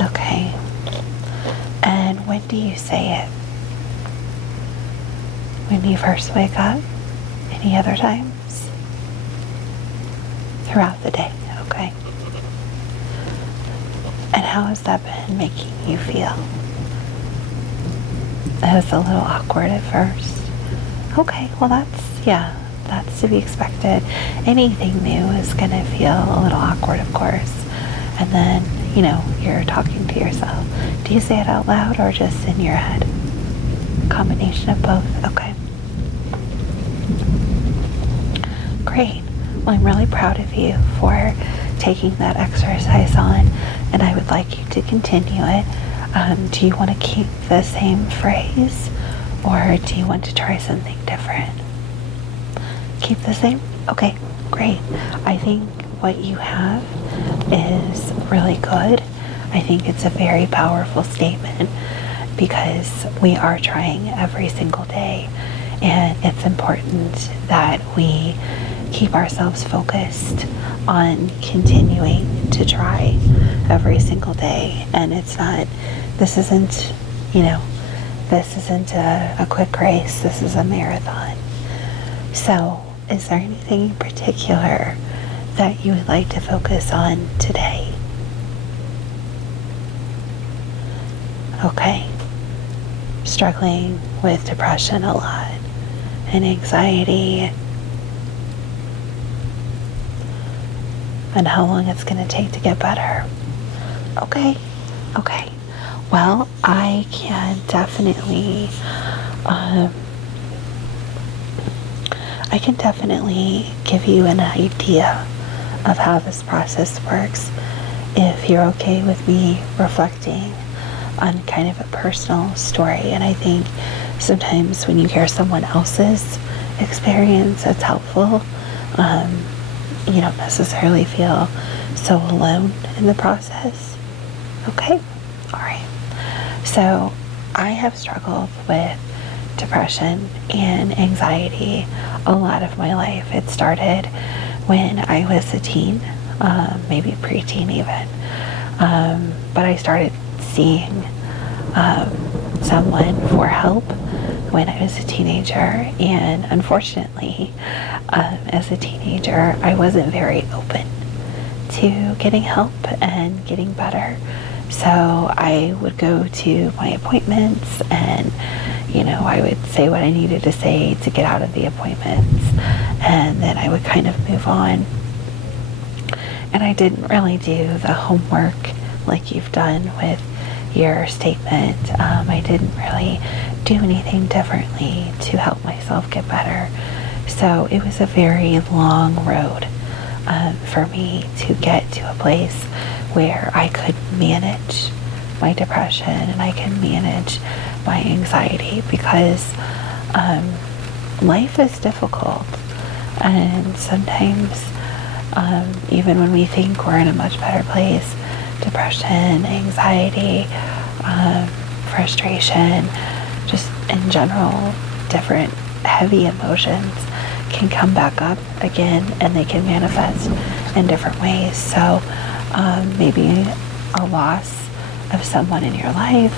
Okay. And when do you say it? When you first wake up? Any other times? Throughout the day, okay. And how has that been making you feel? It was a little awkward at first. Okay, well that's to be expected. Anything new is going to feel a little awkward, of course. And then, you're talking to yourself. Do you say it out loud or just in your head? Combination of both, okay. Great. Well, I'm really proud of you for taking that exercise on, and I would like you to continue it. Do you want to keep the same phrase, or do you want to try something different? Keep the same? Okay, great. I think what you have is really good. I think it's a very powerful statement because we are trying every single day, and it's important that we keep ourselves focused on continuing to try every single day. And this isn't a quick race. This is a marathon. So is there anything in particular that you would like to focus on today? Okay. Struggling with depression a lot and anxiety, and how long it's going to take to get better. Okay. Well, I can definitely give you an idea of how this process works if you're okay with me reflecting on kind of a personal story. And I think sometimes when you hear someone else's experience, it's helpful. You don't necessarily feel so alone in the process. Okay? All right. So I have struggled with depression and anxiety a lot of my life. It started when I was a teen, maybe preteen even. But I started seeing someone for help when I was a teenager, and unfortunately, as a teenager, I wasn't very open to getting help and getting better. So I would go to my appointments and, I would say what I needed to say to get out of the appointments, and then I would kind of move on. And I didn't really do the homework like you've done with your statement. I didn't really do anything differently to help myself get better. So it was a very long road for me to get to a place where I could manage my depression and I can manage my anxiety, because life is difficult, and sometimes even when we think we're in a much better place, depression, anxiety, frustration, just in general, different heavy emotions can come back up again, and they can manifest in different ways. So maybe a loss of someone in your life,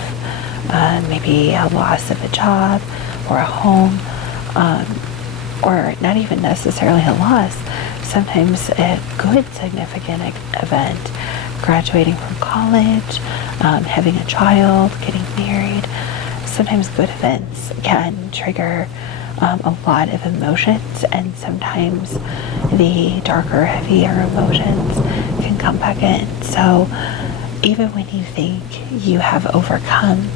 maybe a loss of a job or a home, or not even necessarily a loss. Sometimes a good significant event, graduating from college, having a child, getting married. Sometimes good events can trigger a lot of emotions, and sometimes the darker, heavier emotions can come back in. So even when you think you have overcome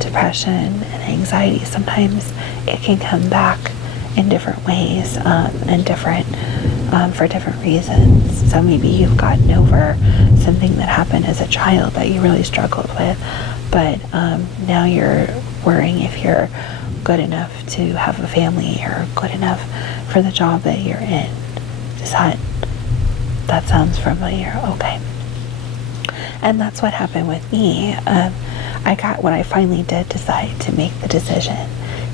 depression and anxiety, sometimes it can come back in different ways, and different for different reasons. So maybe you've gotten over something that happened as a child that you really struggled with, but now you're worrying if you're good enough to have a family or good enough for the job that you're in. That sounds familiar? Okay. And that's what happened with me. When I finally did decide to make the decision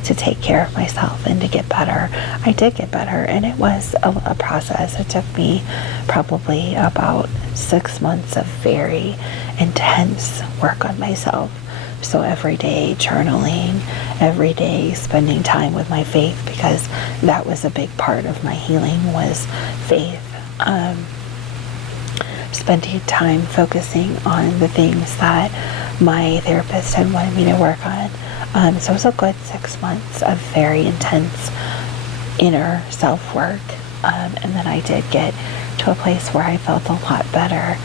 to take care of myself and to get better, I did get better, and it was a process. It took me probably about 6 months of very intense work on myself. So every day journaling, every day spending time with my faith, because that was a big part of my healing, was faith. Spending time focusing on the things that my therapist had wanted me to work on. So it was a good 6 months of very intense inner self-work. And then I did get to a place where I felt a lot better.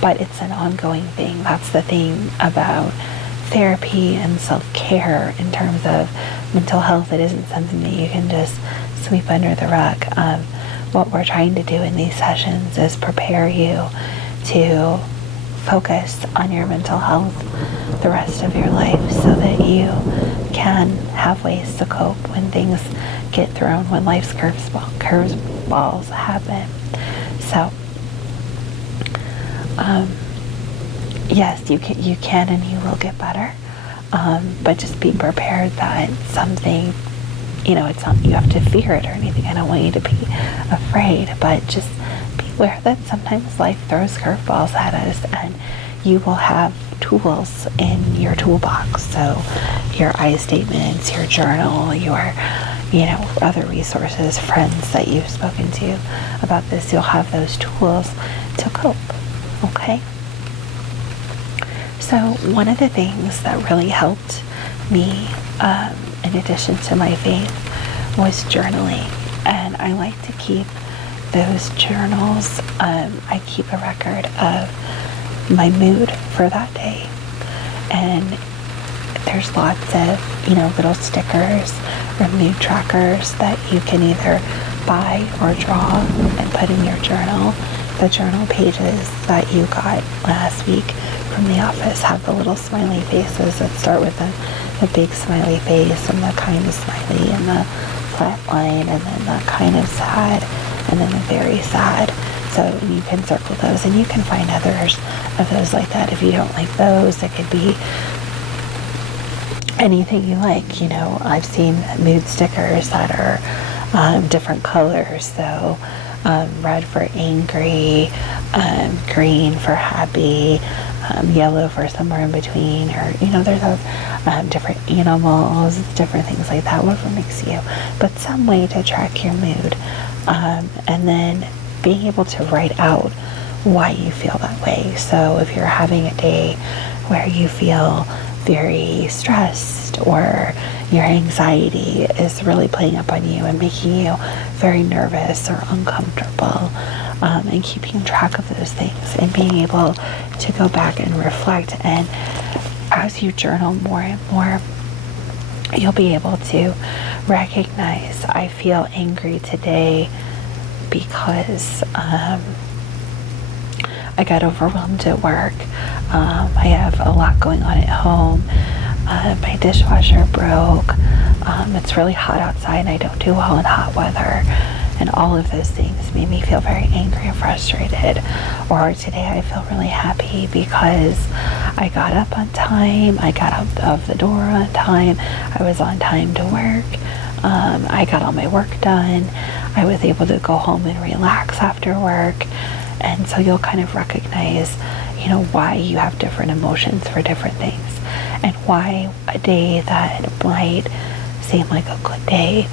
But it's an ongoing thing. That's the thing about therapy and self-care in terms of mental health. It isn't something that you can just sweep under the rug. What we're trying to do in these sessions is prepare you to focus on your mental health the rest of your life, so that you can have ways to cope when things get thrown, when life's curveballs happen. So yes, you can and you will get better, but just be prepared that something, it's not, you have to fear it or anything. I don't want you to be afraid, but just be aware that sometimes life throws curveballs at us, and you will have tools in your toolbox. So your I statements, your journal, your other resources, friends that you've spoken to about this, you'll have those tools to cope. Okay? So one of the things that really helped me, in addition to my faith, was journaling. And I like to keep those journals. I keep a record of my mood for that day. And there's lots of, little stickers or mood trackers that you can either buy or draw and put in your journal. The journal pages that you got last week from the office have the little smiley faces that start with the big smiley face, and the kind of smiley, and the flat line, and then the kind of sad, and then the very sad. So you can circle those, and you can find others of those like that. If you don't like those, it could be anything you like. I've seen mood stickers that are different colors. So red for angry, green for happy, yellow for somewhere in between, or there's those different animals, different things like that, whatever makes you, but some way to track your mood, and then being able to write out why you feel that way. So if you're having a day where you feel very stressed, or your anxiety is really playing up on you and making you very nervous or uncomfortable, and keeping track of those things and being able to go back and reflect. And as you journal more and more, you'll be able to recognize, I feel angry today because I got overwhelmed at work. I have a lot going on at home. My dishwasher broke. It's really hot outside and I don't do well in hot weather. And all of those things made me feel very angry and frustrated. Or today I feel really happy because I got up on time. I got out of the door on time. I was on time to work. I got all my work done. I was able to go home and relax after work. And so you'll kind of recognize, why you have different emotions for different things, and why a day that might seem like a good day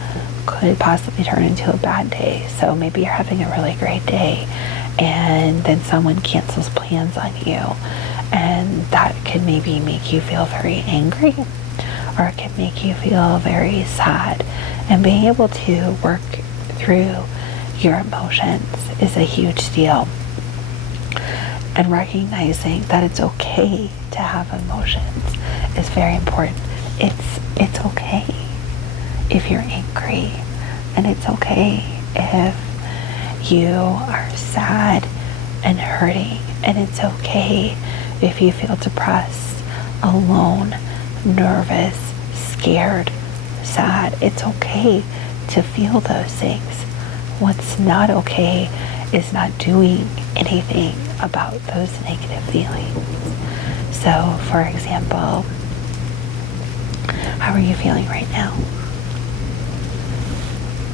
could possibly turn into a bad day. So maybe you're having a really great day and then someone cancels plans on you, and that can maybe make you feel very angry, or it can make you feel very sad. And being able to work through your emotions is a huge deal. And recognizing that it's okay to have emotions is very important. It's okay if you're angry, and it's okay if you are sad and hurting, and it's okay if you feel depressed, alone, nervous, scared, sad. It's okay to feel those things. What's not okay is not doing anything about those negative feelings. So, for example, how are you feeling right now?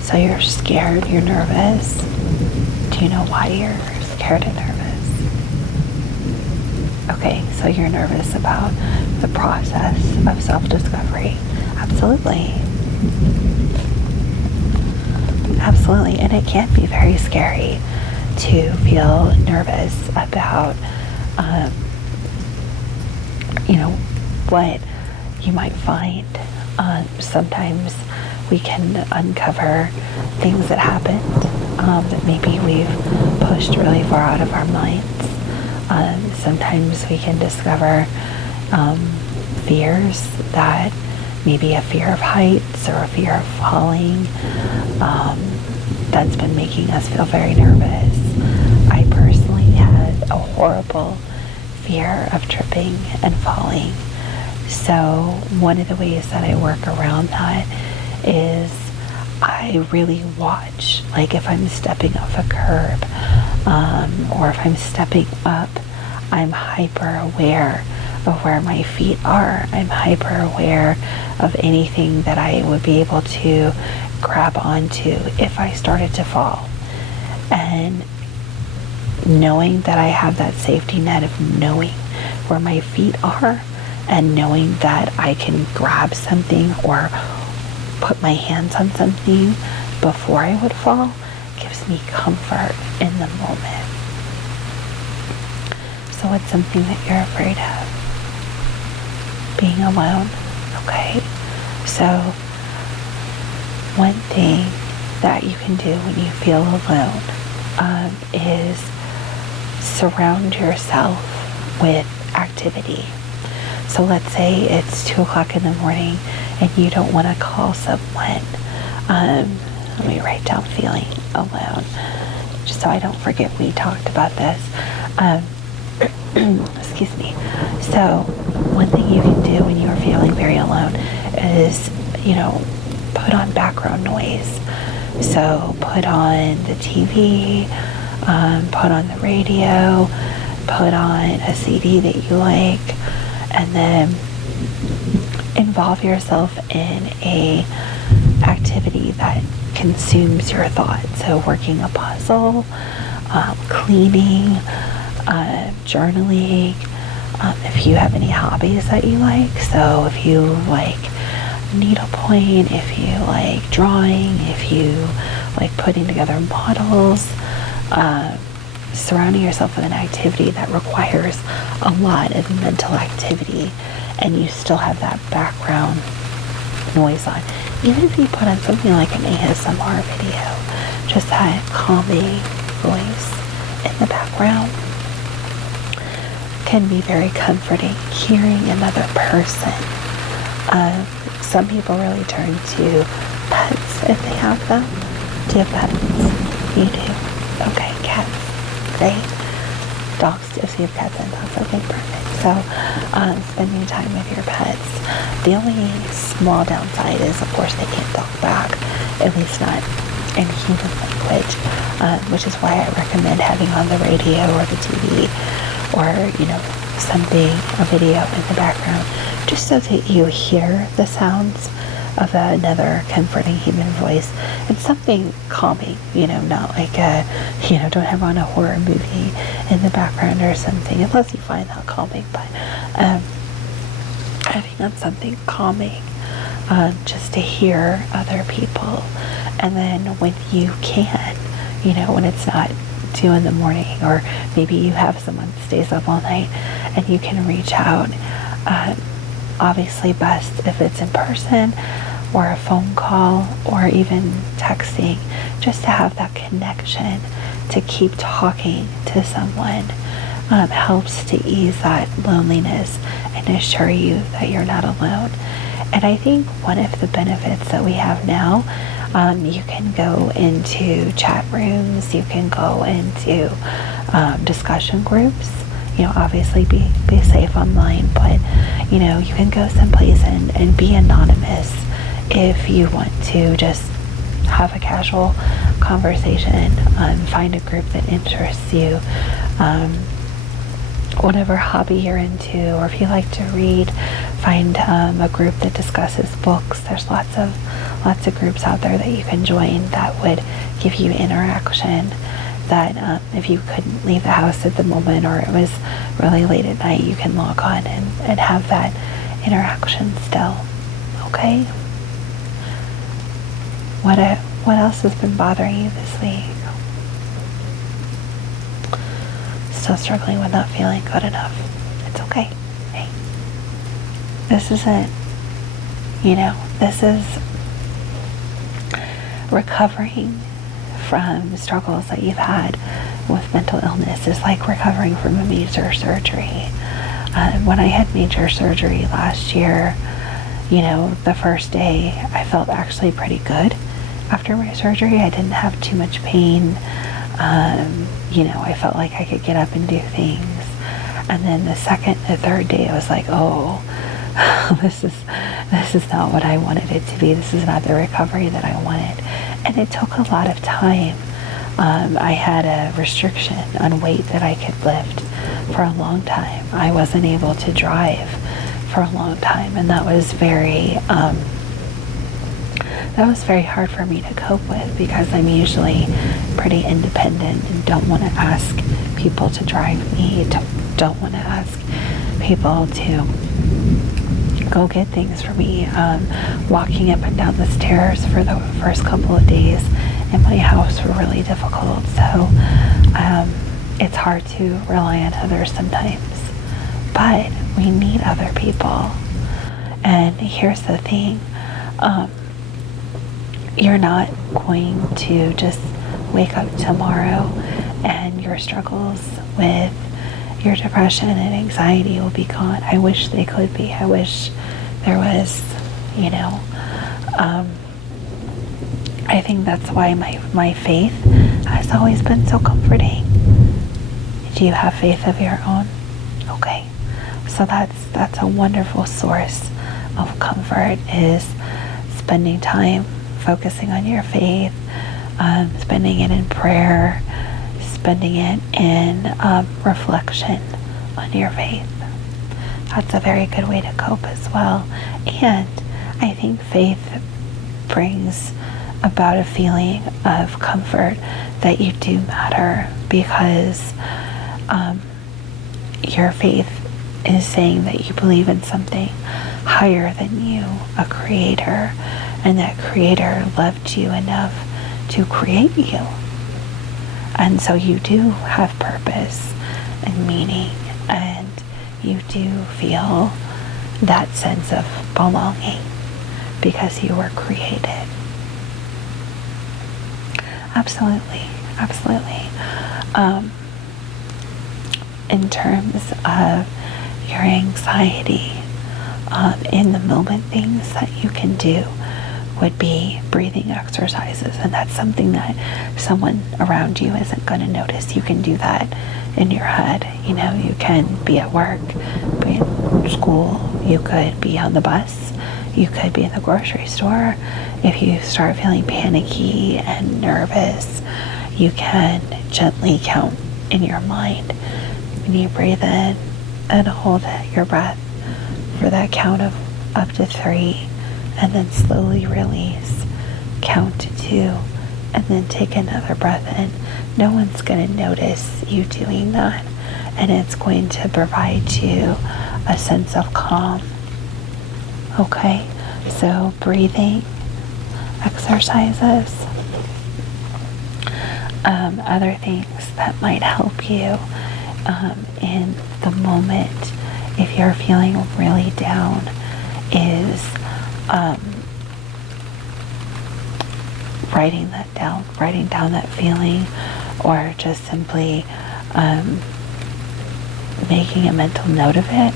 So you're scared, you're nervous. Do you know why you're scared and nervous? Okay, so you're nervous about the process of self-discovery. Absolutely. Absolutely. And it can be very scary to feel nervous about, what you might find. Sometimes we can uncover things that happened that maybe we've pushed really far out of our minds. Sometimes we can discover fears, that maybe a fear of heights or a fear of falling, that's been making us feel very nervous. I personally had a horrible fear of tripping and falling. So one of the ways that I work around that is I really watch, like if I'm stepping off a curb, or if I'm stepping up, I'm hyper aware of where my feet are. I'm hyper aware of anything that I would be able to grab onto if I started to fall. And knowing that I have that safety net of knowing where my feet are, and knowing that I can grab something or put my hands on something before I would fall, gives me comfort in the moment. So it's something that you're afraid of. Being alone. Okay? So one thing that you can do when you feel alone is surround yourself with activity. So let's say it's 2 o'clock in the morning and you don't want to call someone. Let me write down feeling alone, just so I don't forget we talked about this. Excuse me. So one thing you can do when you're feeling very alone is, put on background noise. So put on the TV, put on the radio, put on a CD that you like, and then involve yourself in a activity that consumes your thoughts. So working a puzzle, cleaning, journaling, if you have any hobbies that you like. So if you like needlepoint, if you like drawing, if you like putting together models, surrounding yourself with an activity that requires a lot of mental activity and you still have that background noise on. Even if you put on something like an ASMR video, just that calming voice in the background can be very comforting. Hearing another person. Some people really turn to pets if they have them. Do you have pets? You do. Okay, cats. Great. Dogs, if you have cats and dogs. Okay, perfect. So, spending time with your pets. The only small downside is, of course, they can't talk back, at least not in human language, which is why I recommend having on the radio or the TV or, something, a video in the background, just so that you hear the sounds of another comforting human voice and something calming, not like don't have on a horror movie in the background or something, unless you find that calming, but having on something calming, just to hear other people. And then when you can, when it's not 2 in the morning, or maybe you have someone that stays up all night and you can reach out, obviously best if it's in person or a phone call or even texting, just to have that connection, to keep talking to someone, helps to ease that loneliness and assure you that you're not alone. And I think one of the benefits that we have now, you can go into chat rooms, you can go into discussion groups, obviously be safe online, but you can go someplace and be anonymous if you want to just have a casual conversation, find a group that interests you, whatever hobby you're into, or if you like to read, find a group that discusses books. There's lots of groups out there that you can join that would give you interaction, that if you couldn't leave the house at the moment, or it was really late at night, you can log on and have that interaction still. Okay? What else has been bothering you this week? Still struggling with not feeling good enough. It's okay. Hey, this isn't, this is recovering from struggles that you've had with mental illness. Is like recovering from a major surgery. When I had major surgery last year, the first day I felt actually pretty good after my surgery. I didn't have too much pain. I felt like I could get up and do things. And then the second, the third day, I was like, oh, this is not what I wanted it to be. This is not the recovery that I wanted. And it took a lot of time. I had a restriction on weight that I could lift for a long time. I wasn't able to drive for a long time, and that was very hard for me to cope with, because I'm usually pretty independent and don't want to ask people to drive me, don't want to ask people to go get things for me. Walking up and down the stairs for the first couple of days in my house were really difficult, so it's hard to rely on others sometimes, but we need other people. And here's the thing, you're not going to just wake up tomorrow and your struggles with your depression and anxiety will be gone. I wish they could be. I wish there was, I think that's why my faith has always been so comforting. Do you have faith of your own? Okay. So that's a wonderful source of comfort, is spending time focusing on your faith, spending it in prayer, spending it in reflection on your faith. That's a very good way to cope as well. And I think faith brings about a feeling of comfort that you do matter, because your faith is saying that you believe in something higher than you, a creator, and that creator loved you enough to create you. And so you do have purpose and meaning, and you do feel that sense of belonging because you were created. Absolutely, absolutely. In terms of your anxiety, in the moment, things that you can do would be breathing exercises, and that's something that someone around you isn't going to notice. You can do that in your head. You know, you can be at work, be in school, you could be on the bus, you could be in the grocery store. If you start feeling panicky and nervous, you can gently count in your mind. When you breathe in and hold your breath for that count of up to 3, and then slowly release, count to 2, and then take another breath in. No one's going to notice you doing that, and it's going to provide you a sense of calm. Okay, so breathing exercises. Other things that might help you in the moment if you're feeling really down is writing down that feeling, or just simply making a mental note of it,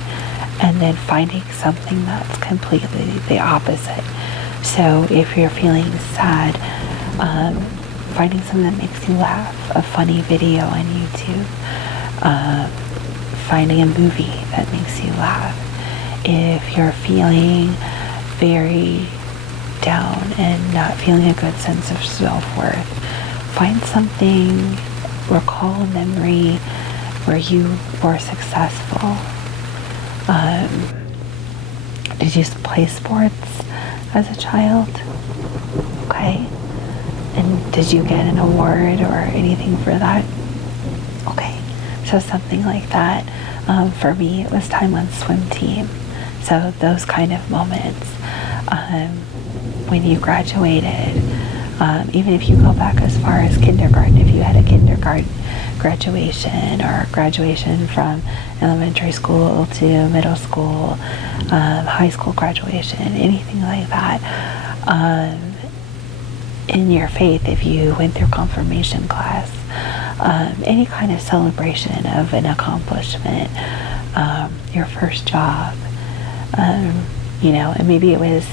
and then finding something that's completely the opposite. So if you're feeling sad, finding something that makes you laugh, a funny video on YouTube, finding a movie that makes you laugh. If you're feeling very down and not feeling a good sense of self-worth, find something, recall a memory where you were successful. Did you play sports as a child? Okay. And did you get an award or anything for that? Okay. So something like that. For me, it was time on swim team. So those kind of moments. When you graduated, even if you go back as far as kindergarten, if you had a kindergarten graduation or graduation from elementary school to middle school, high school graduation, anything like that. In your faith, if you went through confirmation class, any kind of celebration of an accomplishment, your first job, and maybe it was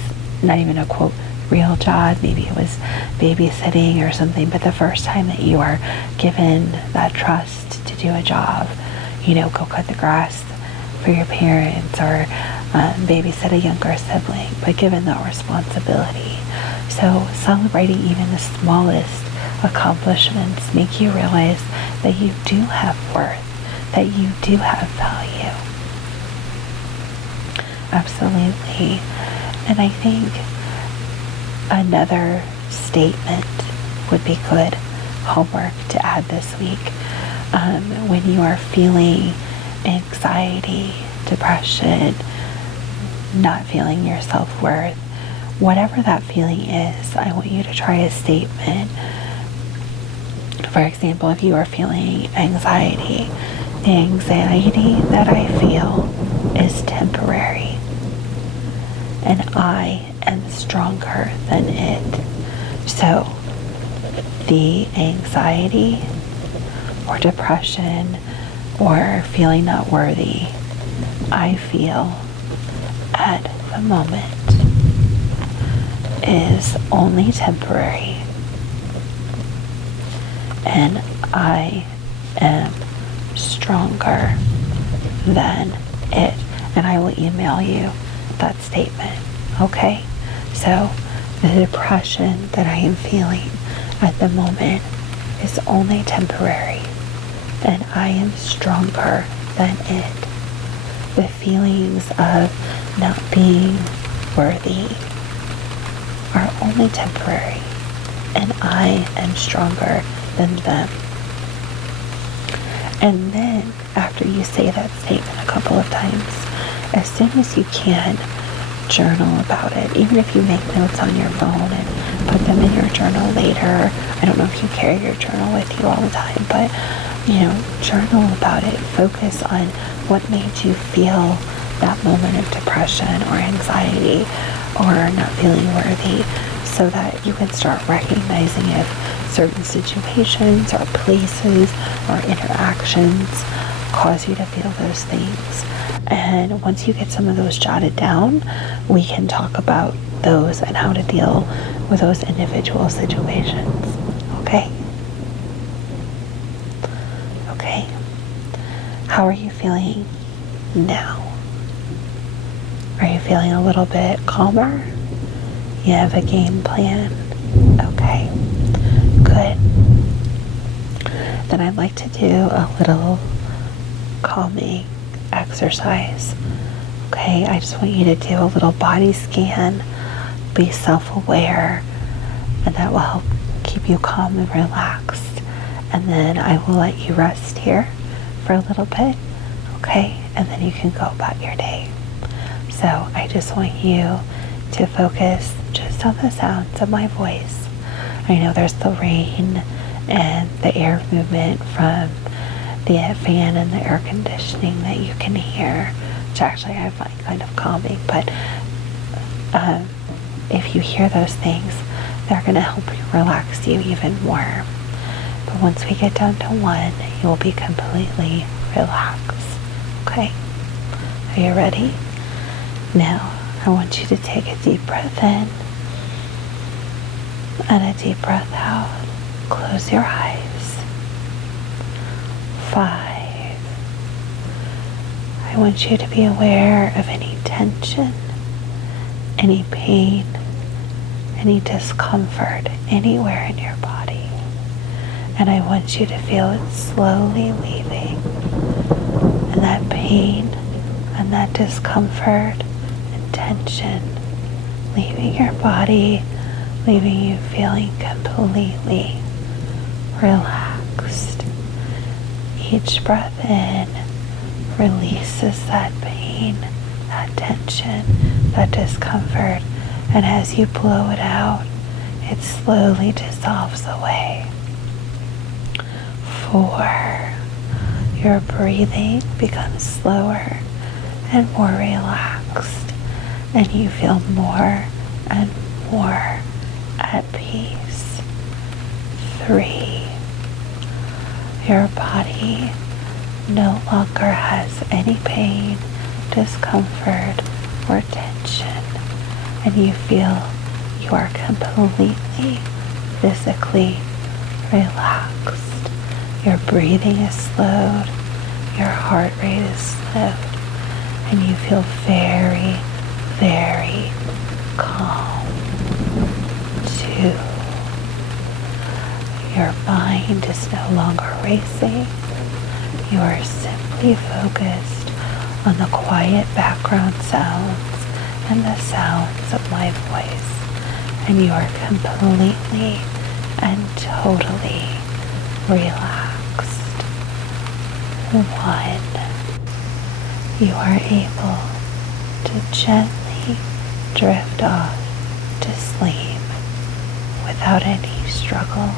not even a quote real job, maybe it was babysitting or something, but the first time that you are given that trust to do a job, go cut the grass for your parents, or babysit a younger sibling, but given that responsibility. So celebrating even the smallest accomplishments make you realize that you do have worth, that you do have value. Absolutely. And I think another statement would be good homework to add this week. When you are feeling anxiety, depression, not feeling your self-worth, whatever that feeling is, I want you to try a statement. For example, if you are feeling anxiety, the anxiety that I feel is temporary, and I am stronger than it. So the anxiety or depression or feeling not worthy I feel at the moment is only temporary, and I am stronger than it. And I will email you that statement. Okay? So the depression that I am feeling at the moment is only temporary, and I am stronger than it. The feelings of not being worthy are only temporary, and I am stronger than them. And then, after you say that statement a couple of times, as soon as you can, journal about it. Even if you make notes on your phone and put them in your journal later. I don't know if you carry your journal with you all the time, but journal about it. Focus on what made you feel that moment of depression or anxiety or not feeling worthy, so that you can start recognizing if certain situations or places or interactions cause you to feel those things. And once you get some of those jotted down, we can talk about those and how to deal with those individual situations. Okay? Okay. How are you feeling now? Are you feeling a little bit calmer? You have a game plan? Okay. Good. Then I'd like to do a little calming exercise. Okay, I just want you to do a little body scan, be self-aware, and that will help keep you calm and relaxed. And then I will let you rest here for a little bit, okay? And then you can go about your day. So I just want you to focus just on the sounds of my voice. I know there's the rain and the air movement from the fan and the air conditioning that you can hear, which actually I find kind of calming, but if you hear those things, they're going to help you relax you even more. But once we get down to 1, you will be completely relaxed. Okay? Are you ready? Now, I want you to take a deep breath in and a deep breath out. Close your eyes. 5. I want you to be aware of any tension, any pain, any discomfort anywhere in your body. And I want you to feel it slowly leaving. And that pain and that discomfort and tension leaving your body, leaving you feeling completely relaxed. Each breath in releases that pain, that tension, that discomfort, and as you blow it out, it slowly dissolves away. 4. Your breathing becomes slower and more relaxed, and you feel more and more at peace. 3. Your body no longer has any pain, discomfort, or tension, and you feel you are completely physically relaxed. Your breathing is slowed, your heart rate is slowed, and you feel very, very calm. 2. Your mind is no longer racing. You are simply focused on the quiet background sounds and the sounds of my voice, and you are completely and totally relaxed. 1. You are able to gently drift off to sleep without any struggle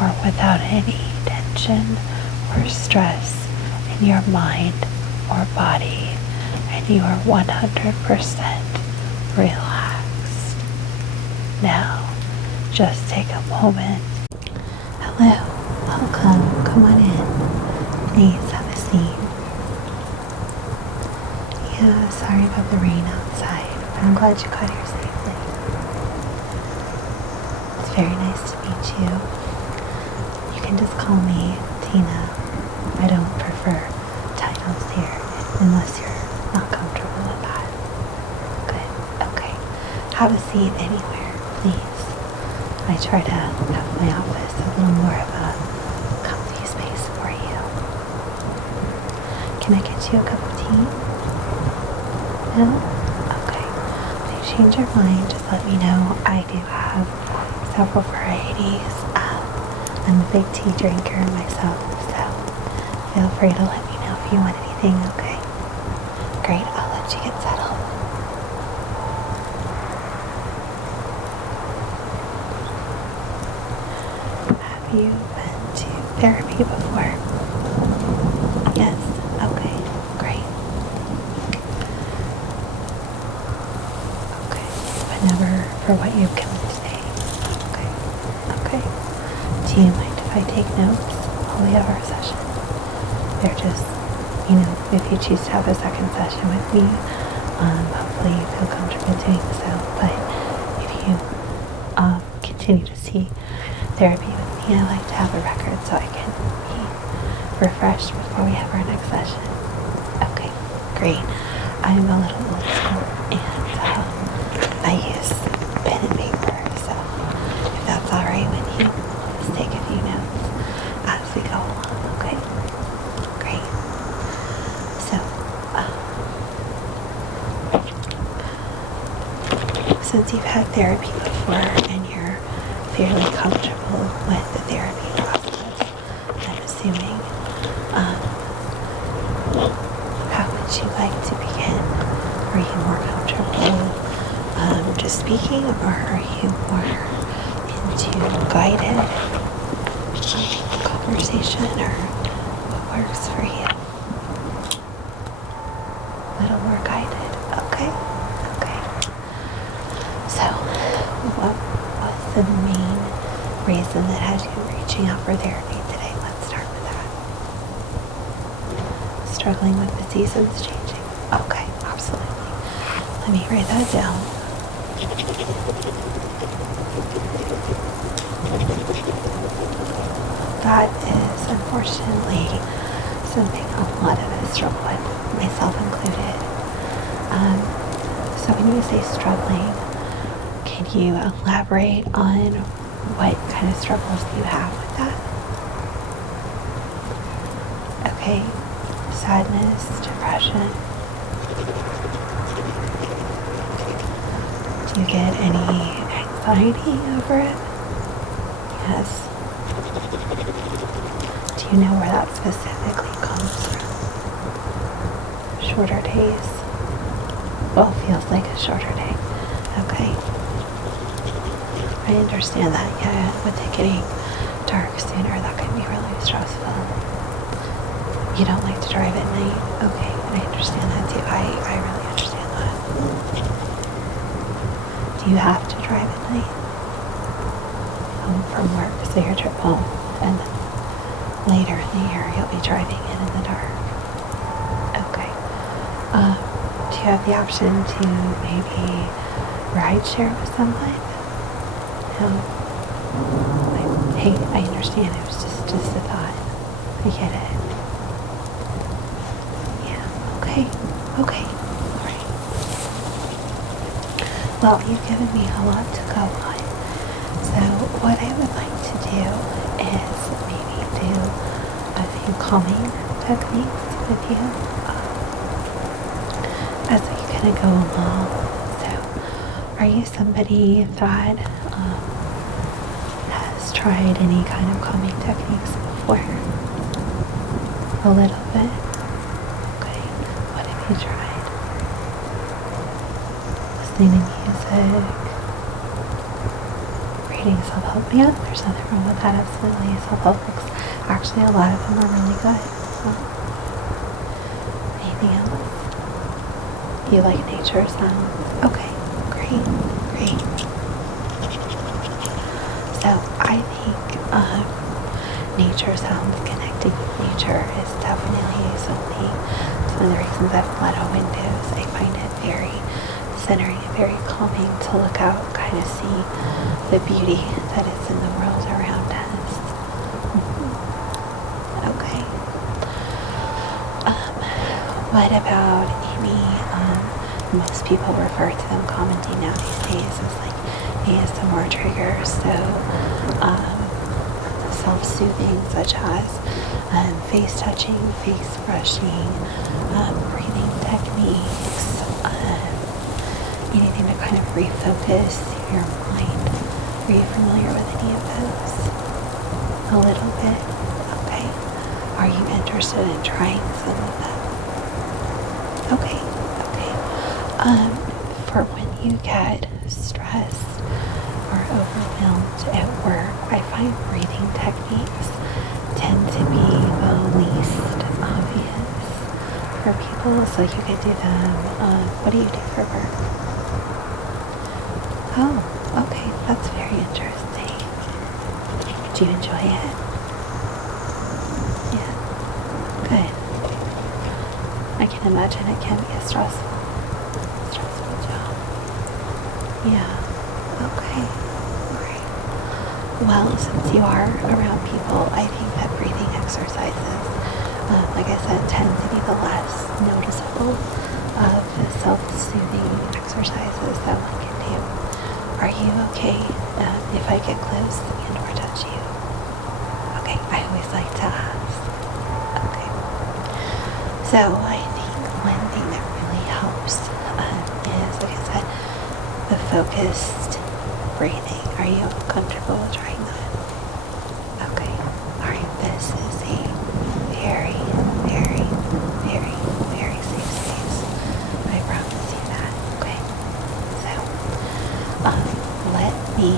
or without any tension or stress in your mind or body, and you are 100% relaxed. Now, just take a moment. Hello, welcome, come on in. Please have a seat. Yeah, sorry about the rain outside, but I'm glad you got here safely. It's very nice to meet you. You can just call me Tina. I don't prefer titles here unless you're not comfortable with that. Good, okay. Have a seat anywhere, please. I try to have my office a little more of a comfy space for you. Can I get you a cup of tea? No? Okay. If you change your mind, just let me know. I do have several varieties. I'm a big tea drinker myself, so feel free to let me know if you want anything, okay? Great, I'll let you get settled. Have you been to therapy before? Yes? Okay, great. never for what you've come today. Okay. Okay. Do you mind if I take notes while we have our session? They're just, if you choose to have a second session with me, hopefully you feel comfortable doing so. But if you continue to see therapy with me, I like to have a record so I can be refreshed before we have our next session. Okay, great. I'm a little old school and I use pen and paper, so if that's alright with you, let's take a few notes as we go along, okay? Great. So, since you've had therapy before and you're fairly comfortable with the therapy process, I'm assuming, how would you like to begin? Are you more comfortable just speaking, or are you more into guided conversation, or what works for you? A little more guided. Okay. Okay. So, what was the main reason that had you reaching out for therapy today? Let's start with that. Struggling with the seasons changing. Okay, absolutely. Let me write that down. That is unfortunately something a lot of us struggle with, myself included. So when you say struggling, can you elaborate on what kind of struggles you have with that? Okay, sadness, depression. Do you get any anxiety over it? Yes. Do you know where that specifically comes from? Shorter days? Well, feels like a shorter day. Okay. I understand that, yeah, with it getting dark sooner, that can be really stressful. You don't like to drive at night? Okay, I understand that too. I really understand that. Do you have to drive at night? Home from work, so your trip home, and then later in the year you'll be driving in the dark. Okay. Do you have the option to maybe ride share with someone? No? Hey, I understand. It was just a thought. I get it. Yeah. Okay. Okay. Alright. Well, you've given me a lot to go on. So what I would like to do is maybe do a few calming techniques with you as we kind of go along. So are you somebody that has tried any kind of calming techniques before? A little bit? Okay. What have you tried? Listening to music? Reading self-help? Yeah, there's nothing wrong with that. Absolutely. Self-help books. Actually, a lot of them are really good. So, anything else? You like nature sounds? Okay, great, great. So I think nature sounds, connecting with nature is definitely something. It's one of the reasons I have a lot of windows. I find it very centering and very calming to look out, kind of see the beauty that is in the world around us. Okay. What about any, most people refer to them commonly nowadays as like ASMR triggers, so self-soothing, such as face touching, face brushing, breathing techniques, anything to kind of refocus your mind. Are you familiar with any of those? A little bit? Okay. Are you interested in trying some of them? Okay, okay. For when you get stressed or overwhelmed at work, I find breathing techniques tend to be the least obvious for people, so you could do them. What do you do for work? Oh, okay, that's very interesting. Do you enjoy it? Yeah, good. I can imagine it can be a stressful job. Yeah, okay, alright. Well, since you are around people, I think that breathing exercises, like I said, tend to be the less noticeable of the self-soothing exercises that one can do. Are you okay if I get close and or touch you? Okay, I always like to ask. Okay. So I think one thing that really helps is, like I said, the focused breathing. Are you comfortable trying that? Okay. Alright, this is a very, very, very, very safe space. I promise you that. Okay. So, let me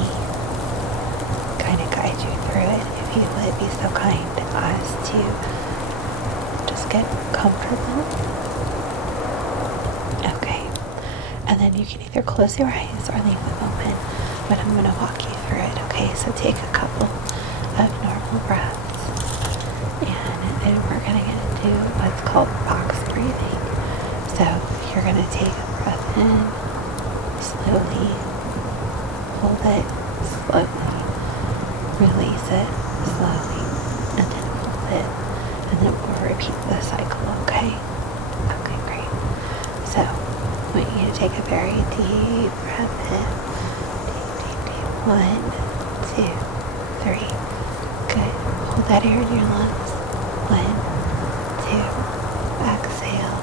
kind of guide you through it, if you would be so kind as to just get comfortable. Okay. And then you can either close your eyes or leave them open, but I'm going to walk you through it. Okay, so take a couple of normal breaths, and then we're going to do what's called box breathing. So you're going to take a breath in slowly, hold it slowly, release it slowly, and then hold it, and then we'll repeat the cycle. Okay? Okay, great. So I want you to take a very deep breath in. Deep. 1, 2, 3. Good. Hold that air in your lungs. 1, 2. Exhale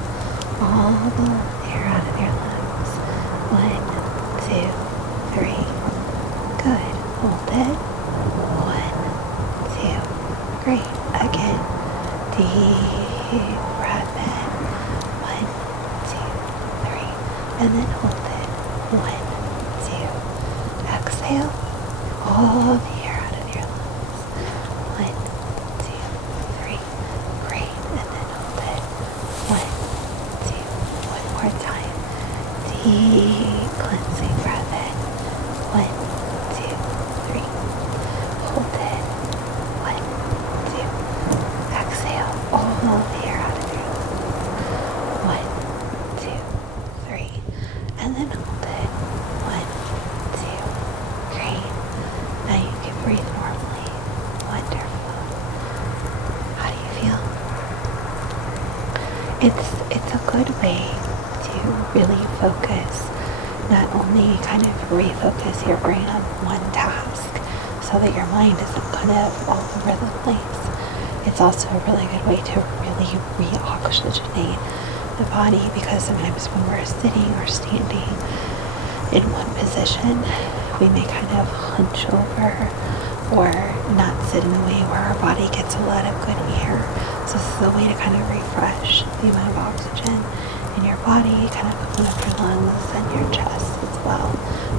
all the air out of your lungs. 1, 2, 3. Good. Hold it. 1, 2. Great. Again. Deep breath in. 1, 2, 3. And then hold it. 1, 2. Exhale all the air out of your lungs. 1, 2, 3. Great. And then hold it. 1, 2. One more time. Deep cleansing breath in. 1, 2, 3. Hold it. 1, 2. Exhale all the air out of your lungs. 1, 2, 3. And then hold it. 1, 2. Great. Now you can breathe normally. Wonderful. How do you feel? It's a good way to really focus, not only kind of refocus your brain on one task so that your mind isn't kind of all over the place. It's also a really good way to really re-oxygenate the body, because sometimes when we're sitting or standing in one position, we may kind of hunch over or not sit in a way where our body gets a lot of good air. So this is a way to kind of refresh the amount of oxygen in your body, kind of open up your lungs and your chest as well.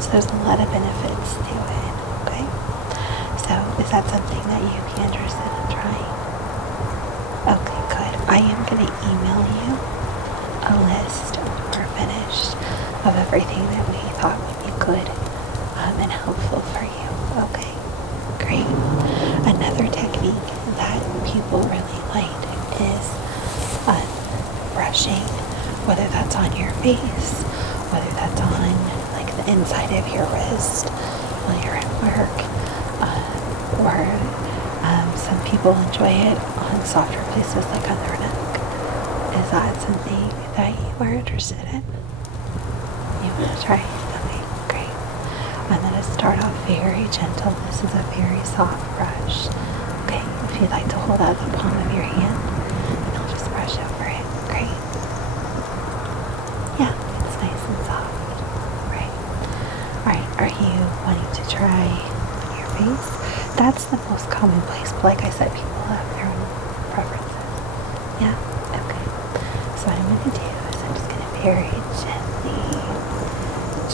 So there's a lot of benefits to it, okay? So is that something that you'd be interested in trying? Okay, good. I am going to email you a list when we're finished of everything that we thought would be good and helpful for you. Okay, great. Another technique that people really like is brushing, whether that's on your face, whether that's on like the inside of your wrist while you're at work, or some people enjoy it on softer places like on their neck. Is that something that you are interested in? You want to try? Okay, great. I'm going to start off very gentle. This is a very soft brush. Okay, if you'd like to hold out the palm of your hand, and I'll just brush over it. Great. Yeah, it's nice and soft. Right. Alright, are you wanting to try on your face? That's the most common place, but like I said, people have their own preferences. Yeah? Okay. So what I'm going to do is I'm just going to very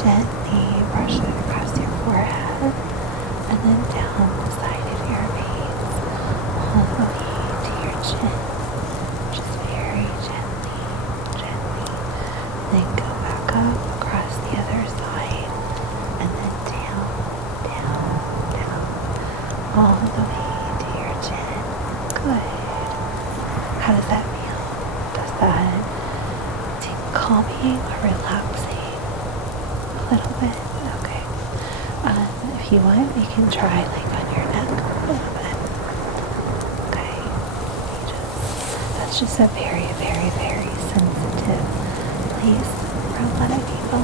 gently brush it across your forehead and then down the side of your face all the way to your chin. Just very gently. Then go back up across the other side and then if you want, you can try like on your neck a little bit. Okay. That's just a very, very, very sensitive place for a lot of people.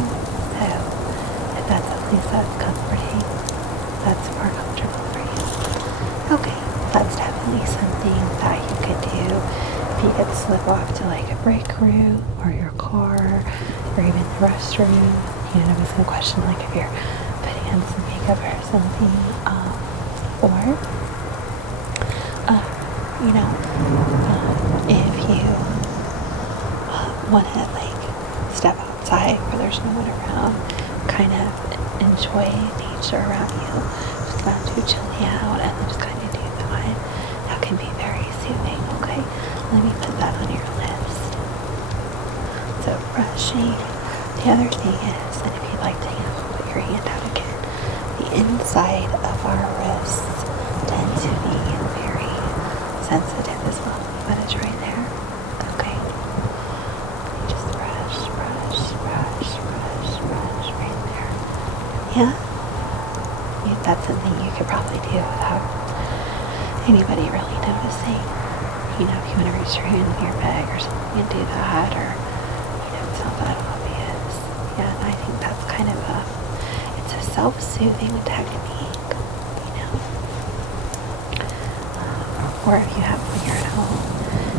So if that's a place that's comforting, that's more comfortable for you. Okay, that's definitely something that you could do. If you could slip off to like a break room or your car or even the restroom. You know, I was going to question like if you're putting on some makeup or something, or if you want to like step outside where there's no one around, kind of enjoy nature around you, just not too chilly out, and then just kind of do that can be very soothing. Okay, let me put that on your list. So brushing. The other thing is, and if you'd like to put your hand out again, the inside of our wrists tend to be very sensitive as well. You want to try there? Okay. Just brush right there. Yeah? That's something you could probably do without anybody really noticing. You know, if you want to reach your hand in your bag or something and do that, or, it's not that obvious. Yeah, and I think that's kind of it's a self-soothing technique, or if you have, when you're at home,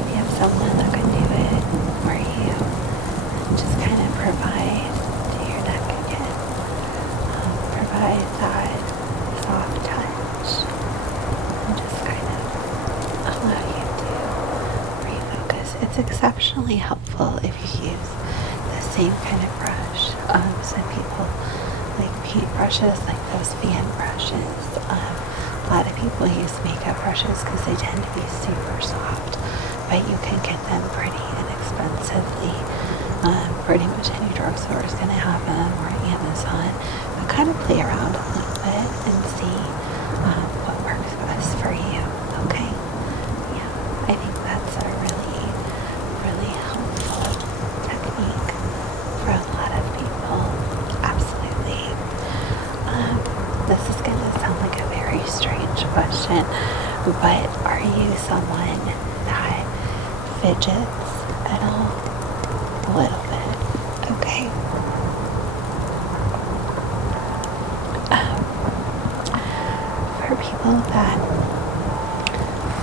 you have someone that can do it for you, and just kind of provide to your neck again, provide that soft touch, and just kind of allow you to refocus. It's exceptionally helpful if you use the same kind of brush. Some people like paint brushes, like those fan brushes. A lot of people use makeup brushes because they tend to be super soft, but you can get them pretty inexpensively. Pretty much any drugstore is going to have them, or Amazon. But kind of play around a little bit and see what works best for you. Okay? Yeah, I think that's a really, really helpful technique for a lot of people. Absolutely. This is going to sound like a very strange question, but are you someone that fidgets at all? A little bit. Okay. For people that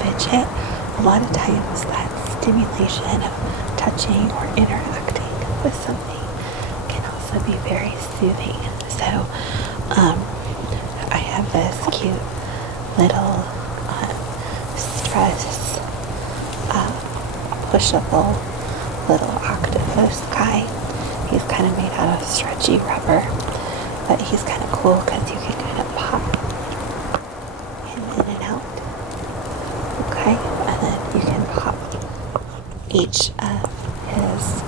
fidget, a lot of times that stimulation of touching or interacting with something can also be very soothing. So, I have this cute little stress pushable little octopus guy. He's kind of made out of stretchy rubber, but he's kind of cool because you can kind of pop him in and out. Okay, and then you can pop each of his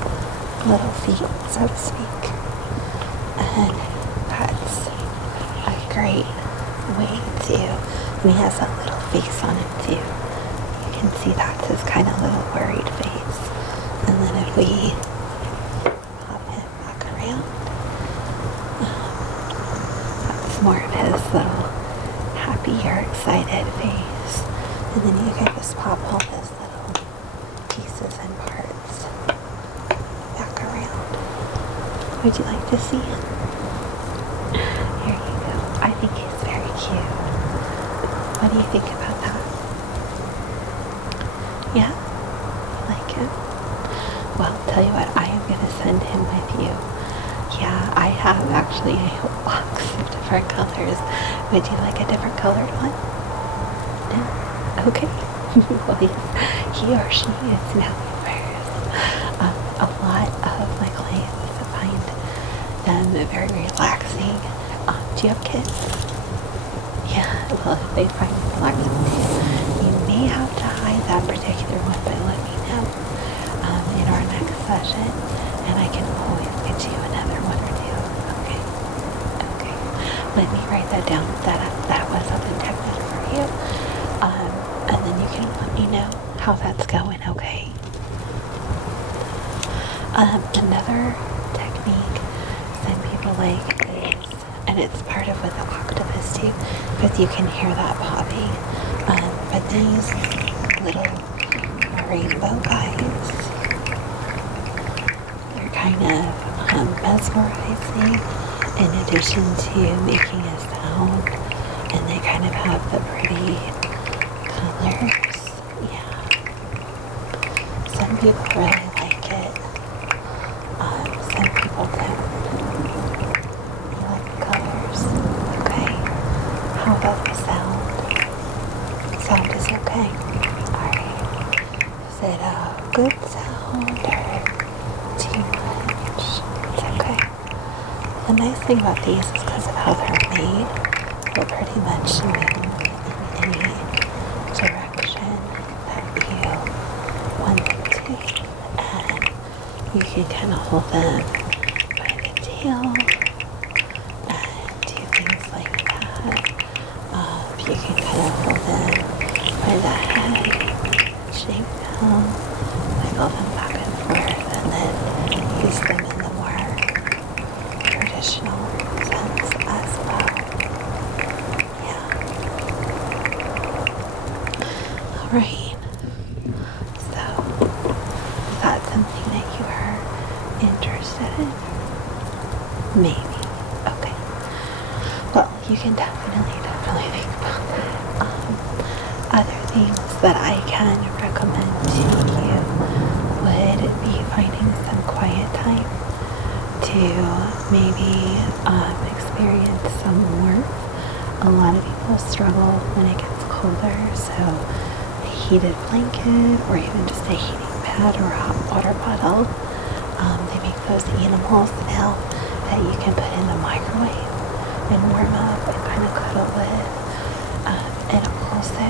little feet, so to speak, and that's a great way to, and he has a little face on him too. You can see that's his kind of little worried face. And then if we pop him back around, that's more of his little happy or excited face. And then you can just pop all his little pieces and parts back around. Would you like to see him? Here you go. I think he's very cute. What do you think about that? Yeah? You like him? Well, I'll tell you what, I am going to send him with you. Yeah, I have actually a whole box of different colors. Would you like a different colored one? No? Okay. Well, he or she is now yours. A lot of my clients find them very relaxing. Do you have kids? Yeah, well, if they find it relaxing too, you may have to hide that particular one, but let me know in our next session, and I can always get you another one or two. Okay. Let me write that down. That was something technical for you, and then you can let me know how that's going. Okay. Another technique some people like is, and and it's part of what the octopus do, because you can hear that popping. But these little rainbow guys, they're kind of mesmerizing in addition to making a sound, and they kind of have the pretty colors. Yeah. Some people really like it. Some people don't. You like the colors? Okay. How about the sound? Sound is okay. Alright. Is it a good sound or too much? It's okay. The nice thing about these is because of how they're made, they'll pretty much move in any direction that you want them to. And you can kind of hold them by the tail and do things like that. You can kind of hold them by the head, shake them, wiggle them back and forth, and then use them in the more traditional sense as well. Yeah. Alright. So, is that something that you are interested in? Maybe. Okay. Well, you can definitely think about that. Other things that I can recommend to you would be finding some quiet time to maybe experience some warmth. A lot of people struggle when it gets colder, so a heated blanket or even just a heating pad or a hot water bottle. They make those animals now that you can put in the microwave and warm up and kind of cuddle with. And also,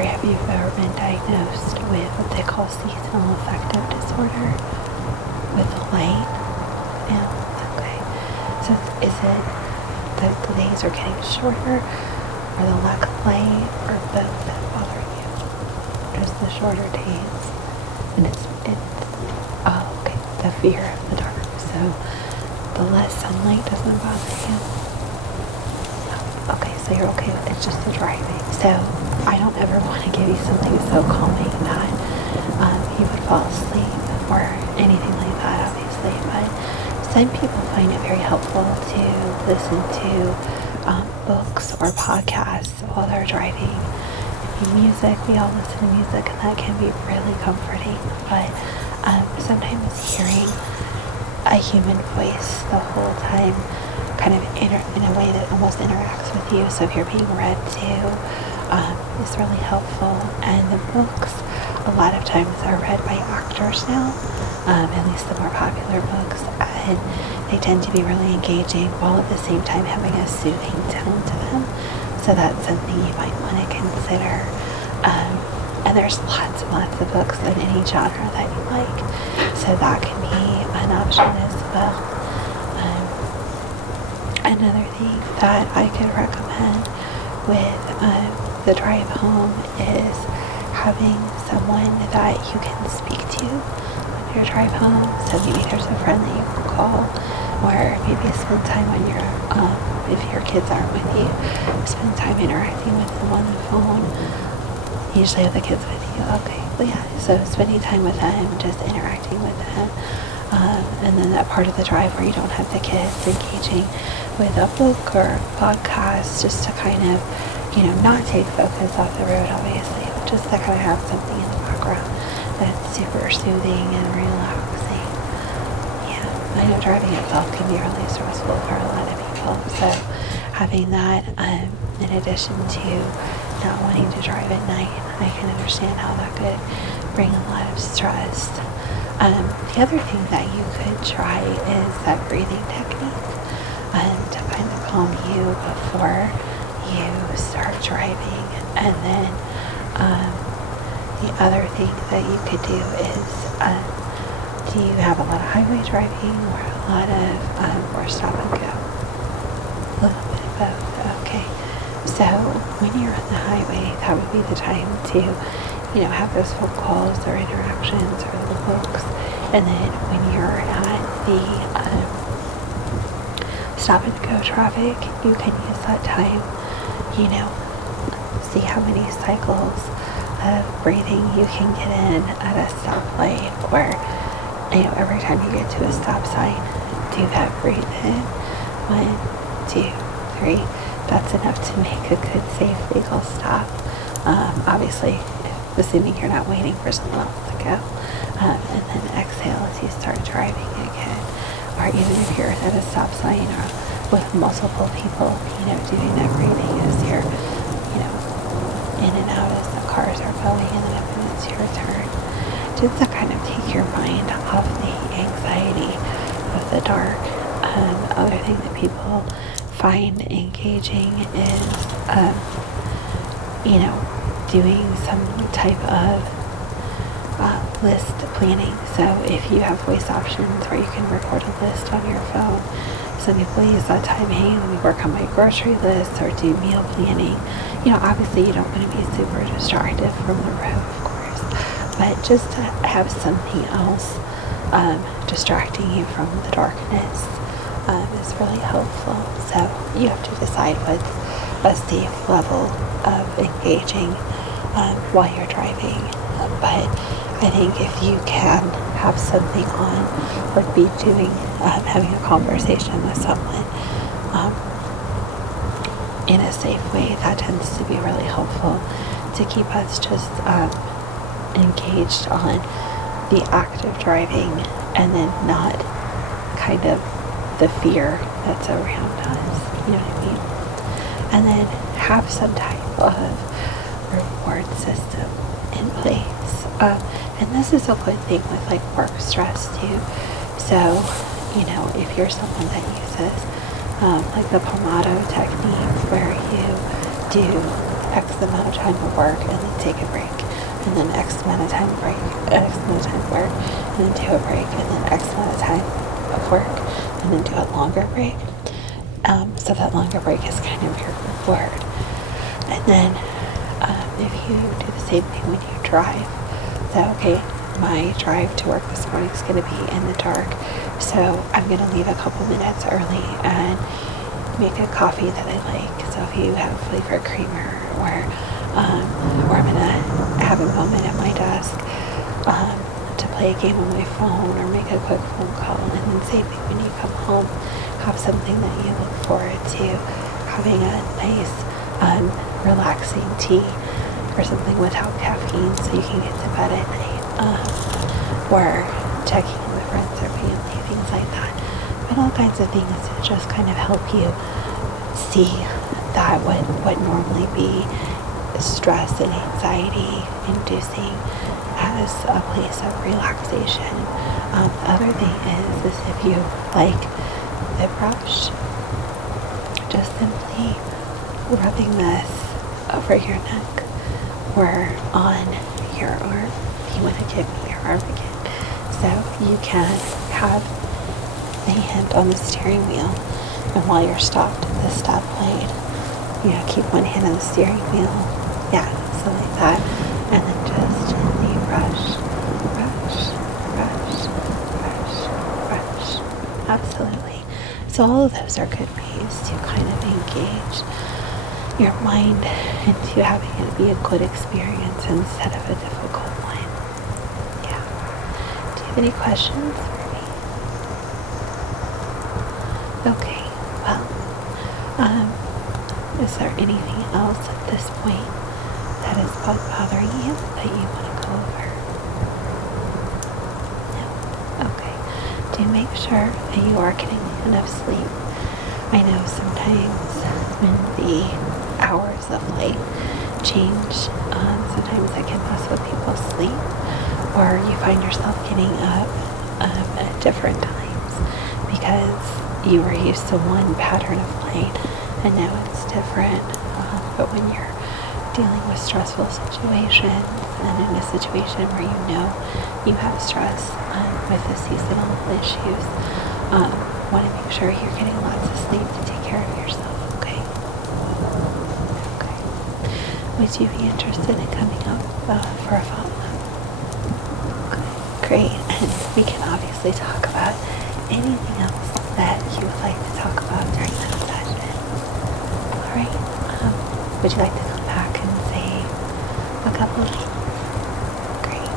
have you ever been diagnosed with what they call seasonal affective disorder with the light? No? Okay. So is it the days are getting shorter, or the lack of light, or both that bother you? Just the shorter days, and it's okay, the fear of the dark. So the less sunlight doesn't bother you. Okay, so you're okay with it's just the driving. So I don't ever want to give you something so calming that you would fall asleep or anything like that, obviously. But some people find it very helpful to listen to books or podcasts while they're driving. Music, we all listen to music, and that can be really comforting. But sometimes hearing a human voice the whole time kind of in a way that almost interacts with you. So if you're being read to, is really helpful. And the books, a lot of times, are read by actors now, at least the more popular books, and they tend to be really engaging while at the same time having a soothing tone to them. So that's something you might want to consider. And there's lots and lots of books in any genre that you like, so that can be an option as well. Another thing that I could recommend with the drive home is having someone that you can speak to on your drive home. So maybe there's a friend that you can call, or maybe spend time on your, if your kids aren't with you, spend time interacting with them on the phone. Usually have the kids with you. Okay, well, yeah, so spending time with them, just interacting with them. And then that part of the drive where you don't have the kids, engaging with a book or a podcast, just to kind of, not take focus off the road, obviously, but just to kind of have something in the background that's super soothing and relaxing. Yeah, I know driving itself can be really stressful for a lot of people, so having that, in addition to not wanting to drive at night, I can understand how that could bring a lot of stress. The other thing that you could try is that breathing technique to kind of calm you before you start driving. And then the other thing that you could do is, do you have a lot of highway driving or a lot of or stop and go? A little bit of both. Okay. So when you're on the highway, that would be the time to have those phone calls or interactions or the books. And then when you're at the stop and go traffic, you can use that time, see how many cycles of breathing you can get in at a stoplight, or every time you get to a stop sign, do that breathe in. 1, 2, 3. That's enough to make a good, safe, legal stop. Obviously, assuming you're not waiting for someone else to go. And then exhale as you start driving again. Or even if you're at a stop sign or with multiple people, doing that breathing as you're, in and out as the cars are going, and then when it's your turn. Just to kind of take your mind off the anxiety of the dark. The other thing that people find engaging is, doing some type of list planning. So if you have voice options where you can record a list on your phone, some people use that time, hey, let me work on my grocery list or do meal planning. Obviously you don't want to be super distracted from the road, of course, but just to have something else distracting you from the darkness is really helpful. So you have to decide what's a safe level of engaging while you're driving. But I think if you can have something on, would be having a conversation with someone in a safe way, that tends to be really helpful to keep us just engaged on the act of driving, and then not kind of the fear that's around us, you know what I mean? And then have some type of reward system in place. And this is a good thing with work stress too. So, if you're someone that uses the Pomodoro technique, where you do X amount of time of work and then take a break, and then X amount of time break, X amount of time of work, and then do a break, and then X amount of time of work, and then do a longer break. So that longer break is kind of your reward. And then if you do the same thing when you drive, so okay, my drive to work this morning is going to be in the dark, so I'm going to leave a couple minutes early and make a coffee that I like. So if you have flavored creamer, or I'm going to have a moment at my desk to play a game on my phone or make a quick phone call. And then same thing when you come home, have something that you look forward to, having a nice relaxing tea or something without caffeine so you can get to bed at night, or checking in with friends or family, things like that. But all kinds of things to just kind of help you see that what normally be stress and anxiety inducing as a place of relaxation. The other thing is if you like the brush, just simply rubbing this over your neck or on your arm. If you want to give me your arm again, so you can have a hand on the steering wheel, and while you're stopped at the stoplight, keep one hand on the steering wheel, so like that, and then just gently brush, brush, brush, brush, brush. Absolutely. So all of those are good ways to kind of engage your mind into having it be a good experience instead of a difficult one. Yeah. Do you have any questions for me? Okay. Well, is there anything else at this point that is bothering you that you want to go over? No? Okay. Do make sure that you are getting enough sleep. I know sometimes when the hours of light change, sometimes it can mess with people's sleep, or you find yourself getting up at different times because you were used to one pattern of light and now it's different. But when you're dealing with stressful situations and in a situation where you have stress with the seasonal issues, want to make sure you're getting lots of sleep to take care of yourself. Okay. Would you be interested in coming up for a follow-up? Okay, great. And we can obviously talk about anything else that you would like to talk about right. Would you like to come back in, say, a couple of weeks? Great.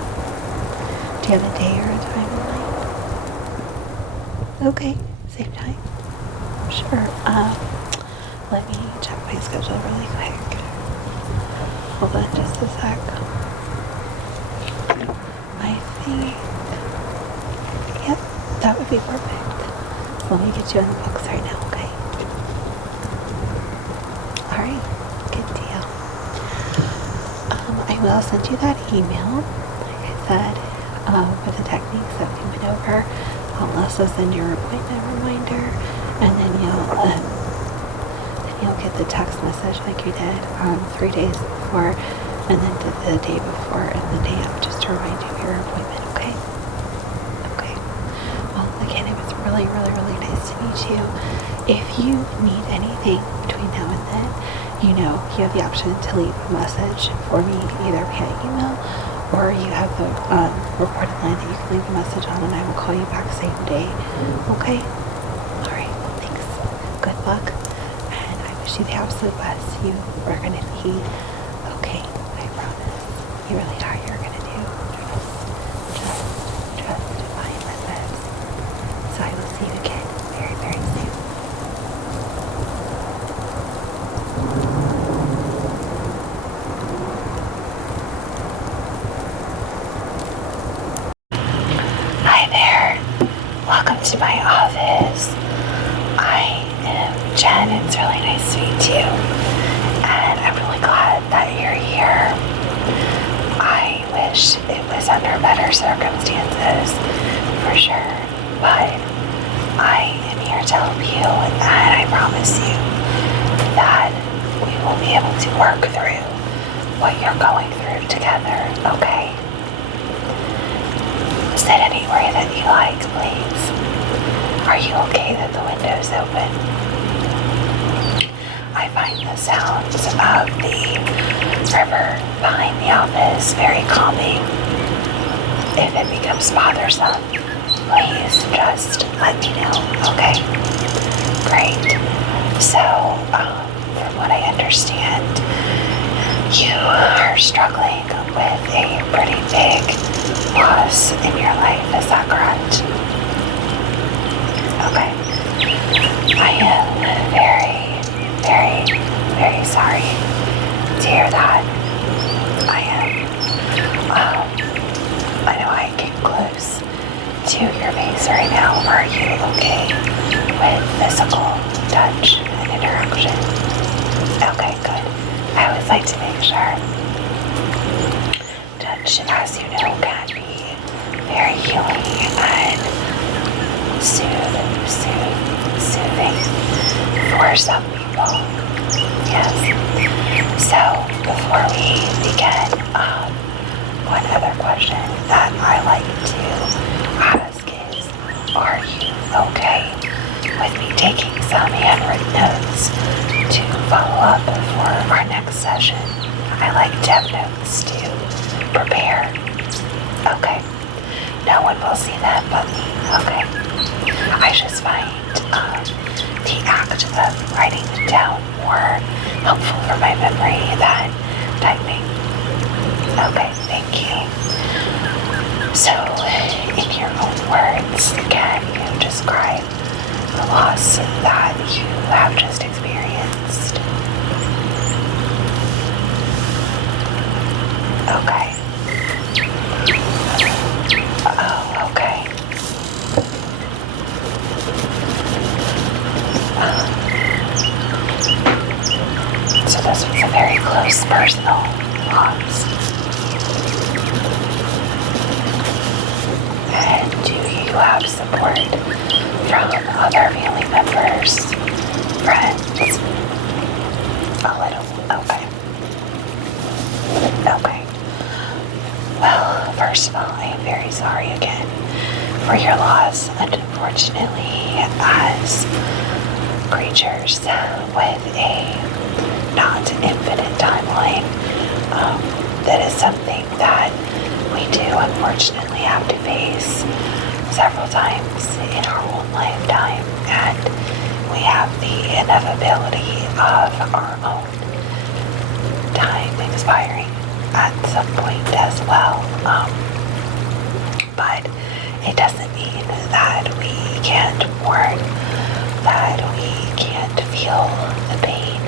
Do you have a day or a time in mind? Okay, same time. Sure. Let me check my schedule really quick. Hold on just a sec. I think, yep, that would be perfect. So let me get you in the books right now, okay? Alright, good deal. I will send you that email, like I said, with the techniques that we went over. I'll also send your appointment reminder, and then you'll get the text message like you did 3 days before, and then the day before and the day of, just to remind you of your appointment, okay? Okay. Well, again, it was really, really, really nice to meet you. If you need anything between now and then, you have the option to leave a message for me either via email, or you have the recorded line that you can leave a message on, and I will call you back same day. Okay? All right. Thanks. Good luck, and I wish you the absolute best. You are going to be okay. I promise. You really are. You're going to do just fine with this. So I will see you again very, very soon. Hi there. Welcome to my office. I am Jen. It's really nice to meet you. And I'm really glad that you're here. I wish it was under better circumstances, for sure. But I am here to help you, and I promise you that we will be able to work through what you're going through together, okay? Sit anywhere that you like, please. Are you okay that the window's open? I find the sounds of the river behind the office very calming. If it becomes bothersome, please just let me know, okay? Great. So, from what I understand, you are struggling with a pretty big loss in your life, is that correct? Okay. I am very, very, very sorry to hear that. I know I get close to your face right now. Are you okay with physical touch and interaction? Okay, good. I always like to make sure. Touch, as you know, can be very healing and soothing for some people. Yes. So, before we begin, one other question that I like to ask is, are you okay with me taking some handwritten notes to follow up for our next session? I like to have notes to prepare. Okay. No one will see them but me. Okay. I just find the act of writing them down more helpful for my memory than typing. Okay, thank you. So, in your own words, can you describe the loss that you have just experienced? Okay. Oh, okay. So this was a very close personal loss. And do you have support from other family members, friends? A little. Okay. Okay. Well, first of all, I am very sorry again for your loss. And unfortunately, as creatures with a not infinite timeline, that is something that we do unfortunately have to face several times in our own lifetime, and we have the inevitability of our own time expiring at some point as well. But it doesn't mean that we can't mourn, that we can't feel the pain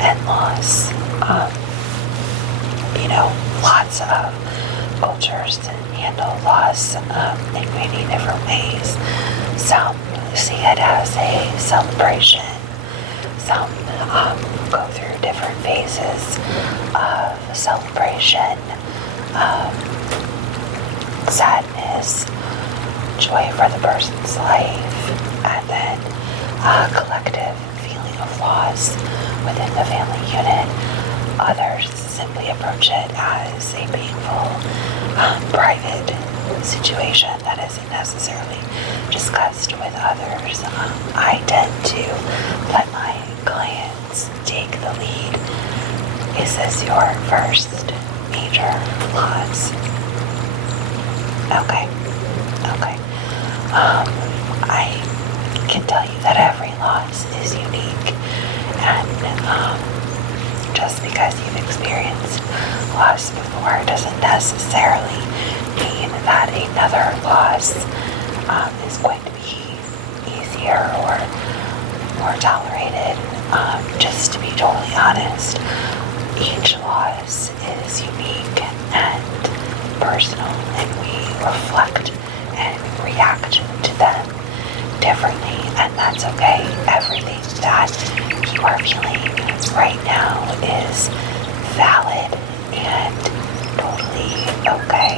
and loss. Lots of cultures handle loss in many different ways. Some see it as a celebration. Some go through different phases of celebration, sadness, joy for the person's life, and then a collective feeling of loss within the family unit. Others simply approach it as a painful, private situation that isn't necessarily discussed with others. I tend to let my clients take the lead. Is this your first major loss? Okay. I can tell you that every loss is unique, and just because you've experienced loss before doesn't necessarily mean that another loss is going to be easier or more tolerated. Just to be totally honest, each loss is unique and personal, and we reflect and react to them differently, and that's okay. Everything that you are feeling right now is valid and totally okay.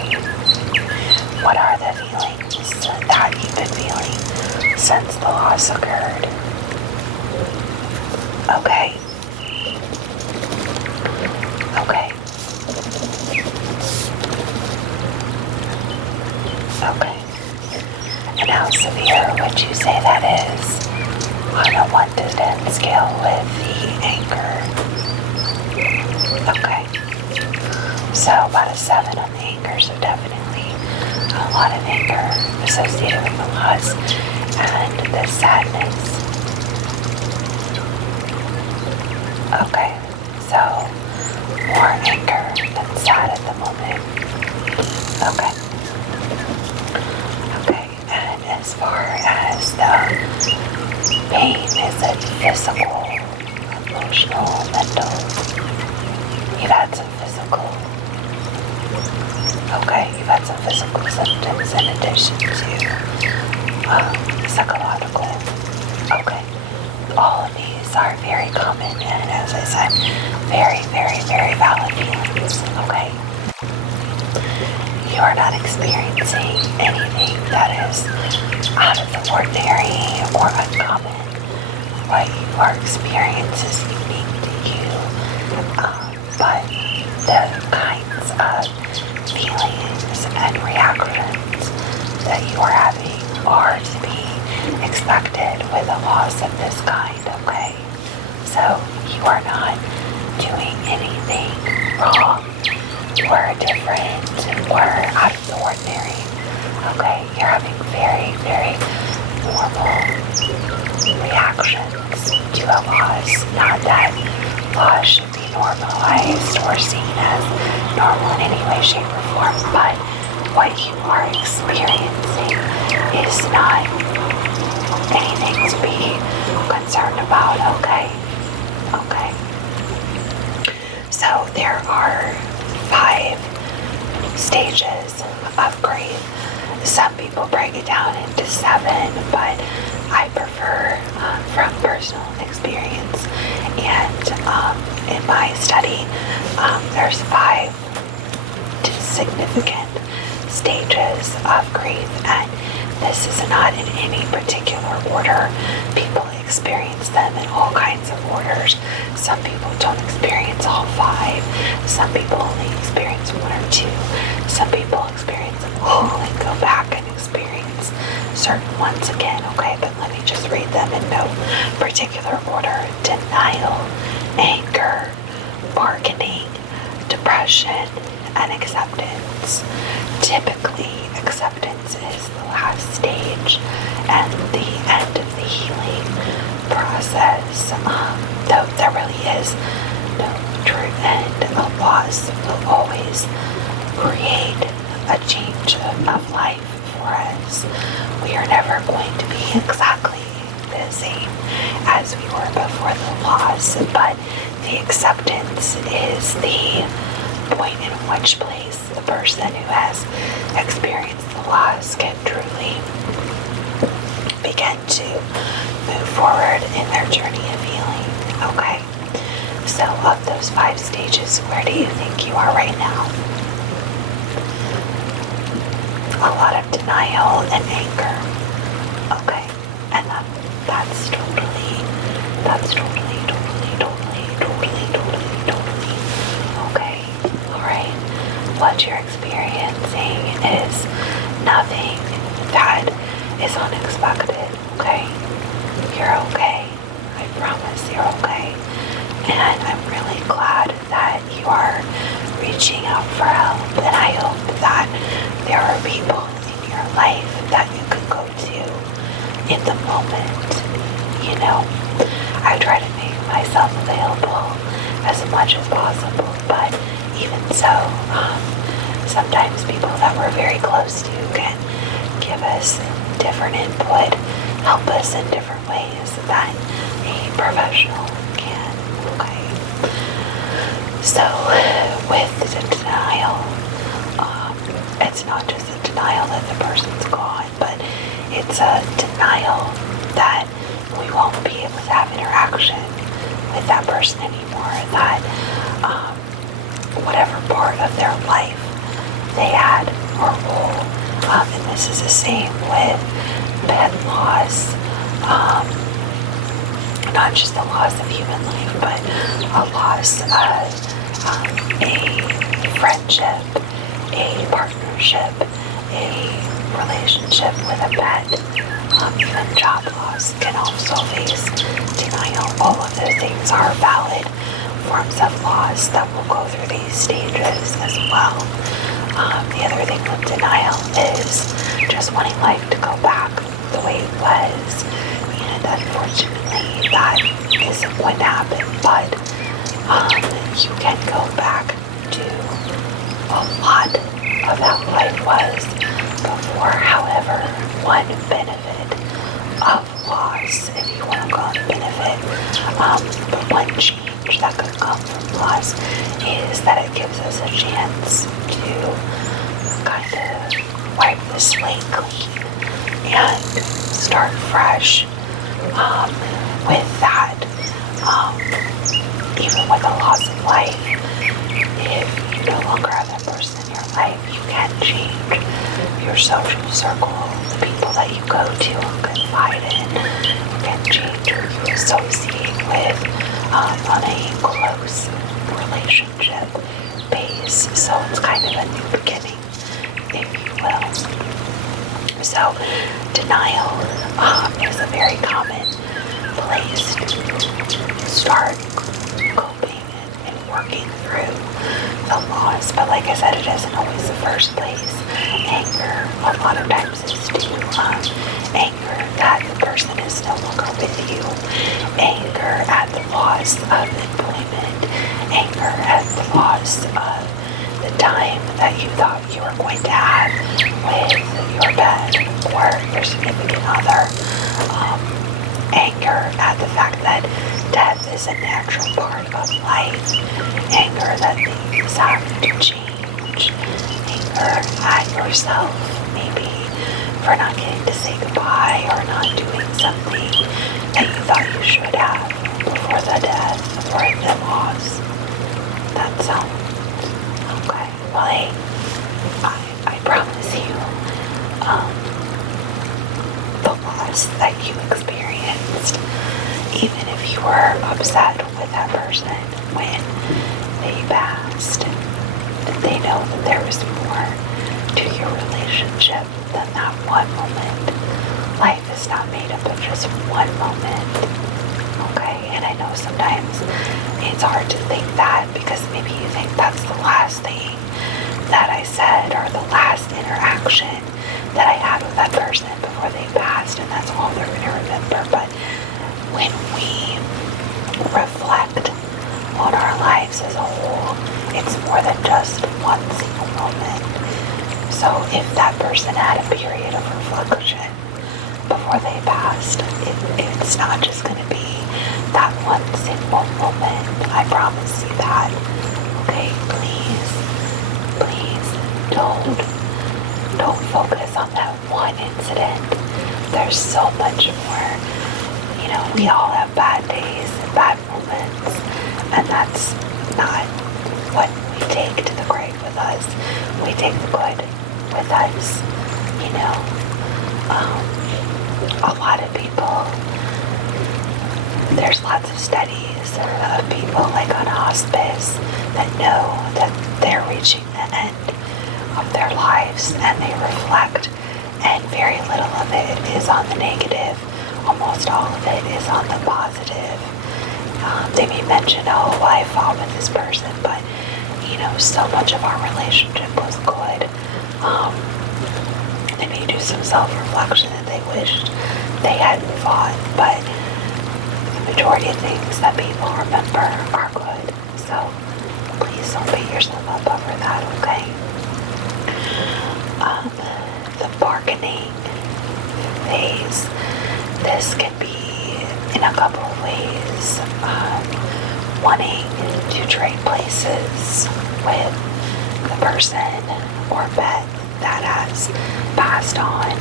What are the feelings that you've been feeling since the loss occurred? Okay. And how severe would you say that is on a 1 to 10 scale with the anger? Okay. So about a 7 on the anger, so definitely a lot of anger associated with the loss and the sadness. Okay, so more anger than sad at the moment. Okay, and as far as the pain, is it physical, emotional, mental? You've had some physical. Okay, you've had some physical symptoms in addition to psychological. Okay, all of these are very common and, as I said, very, very, very valid feelings. Okay, you are not experiencing anything that is out of the ordinary or uncommon. What you are experiencing is unique to you, but the kinds of feelings and reactions that you are having are to be expected with a loss of this kind, okay? So you are not doing anything wrong or different or out of the ordinary, okay? You're having very, very normal reactions to a loss. Not that loss should be normalized or seen as normal in any way, shape, or form, but what you are experiencing is not anything to be concerned about, okay? Okay. So there are 5 stages of grief. Some people break it down into 7, but I prefer from personal experience. And in my study, there's 5 significant stages of grief, and this is not in any particular order. People experience them in all kinds of orders. Some people don't experience all 5. Some people only experience 1 or 2. Some people experience them all and go back and experience certain ones again, okay? But let me just read them in no particular order. Denial, anger, bargaining, depression, and acceptance. Typically, acceptance is the last stage and the end of the healing though there really is no true end, a loss will always create a change of life for us. We are never going to be exactly the same as we were before the loss, but the acceptance is the point in which place the person who has experienced the loss can truly begin to move forward in their journey of healing. Okay, so of those 5 stages, where do you think you are right now? A lot of denial and anger. Okay, and that's totally okay. Alright, what you're experiencing is nothing that is unexpected. Okay, you're okay. I promise you're okay. And I'm really glad that you are reaching out for help, and I hope that there are people in your life that you can go to in the moment. You know, I try to make myself available as much as possible, but even so, sometimes people that we're very close to can give us different input, help us in different ways than a professional can. Okay, so with the denial, it's not just a denial that the person's gone, but it's a denial that we won't be able to have interaction with that person anymore, that whatever part of their life they had or role, and this is the same with pet loss, not just the loss of human life, but a loss of a friendship, a partnership, a relationship with a pet, even job loss can also face denial. All of those things are valid forms of loss that will go through these stages as well. The other thing with denial is just wanting life to go back the way it was, and unfortunately that isn't going to happen, but you can go back to a lot of how life was before. However, one benefit of loss, if you want to call it a benefit, but one change that could come from loss is that it gives us a chance to kind of wipe the slate clean and start fresh. With that, even with a loss of life, if you no longer have that person in your life, you can change your social circle, the people that you go to and confide in. You can change who you associate with on a close relationship base. So it's kind of a new beginning, if you will. So denial is a very common place to start coping and working through the loss, but like I said, it isn't always the first place. Anger, a lot of times, is due anger that the person is no longer with you, anger at the loss of employment, anger at the loss of the time that you thought you were going to have with your pet or your significant other, anger at the fact that death is a natural part of life, anger that things have to change, anger at yourself maybe for not getting to say goodbye or not doing something that you thought you should have before the death or the loss. That sounds okay. Well, I promise you, the loss that you experienced, even if you were upset with that person when they passed, they know that there was more to your relationship than that one moment. Life is not made up of just one moment. Okay, and I know sometimes it's hard to think that because maybe you think that's the last thing that I said or the last interaction that I had with that person before they passed, and that's all they're going to remember. But when we reflect on our lives as a whole. It's more than just one single moment. So if that person had a period of reflection before they passed, it's not just going to be that one single moment. I promise you that. Okay, please don't focus on that one incident. There's so much more. You know, we all have bad days and bad moments, and that's not what we take to the grave with us. We take the good with us. You know, a lot of people, there's lots of studies of people like on hospice that know that they're reaching the end of their lives, and they reflect, and very little of it is on the negative. Almost all of it is on the positive. They may mention, oh, I fought with this person, but you know, so much of our relationship was good. They may do some self-reflection that they wished they hadn't fought, but the majority of things that people remember are good. So please don't beat yourself up over that, okay? The bargaining phase. This can be in a couple of ways. Wanting to trade places with the person or pet that has passed on.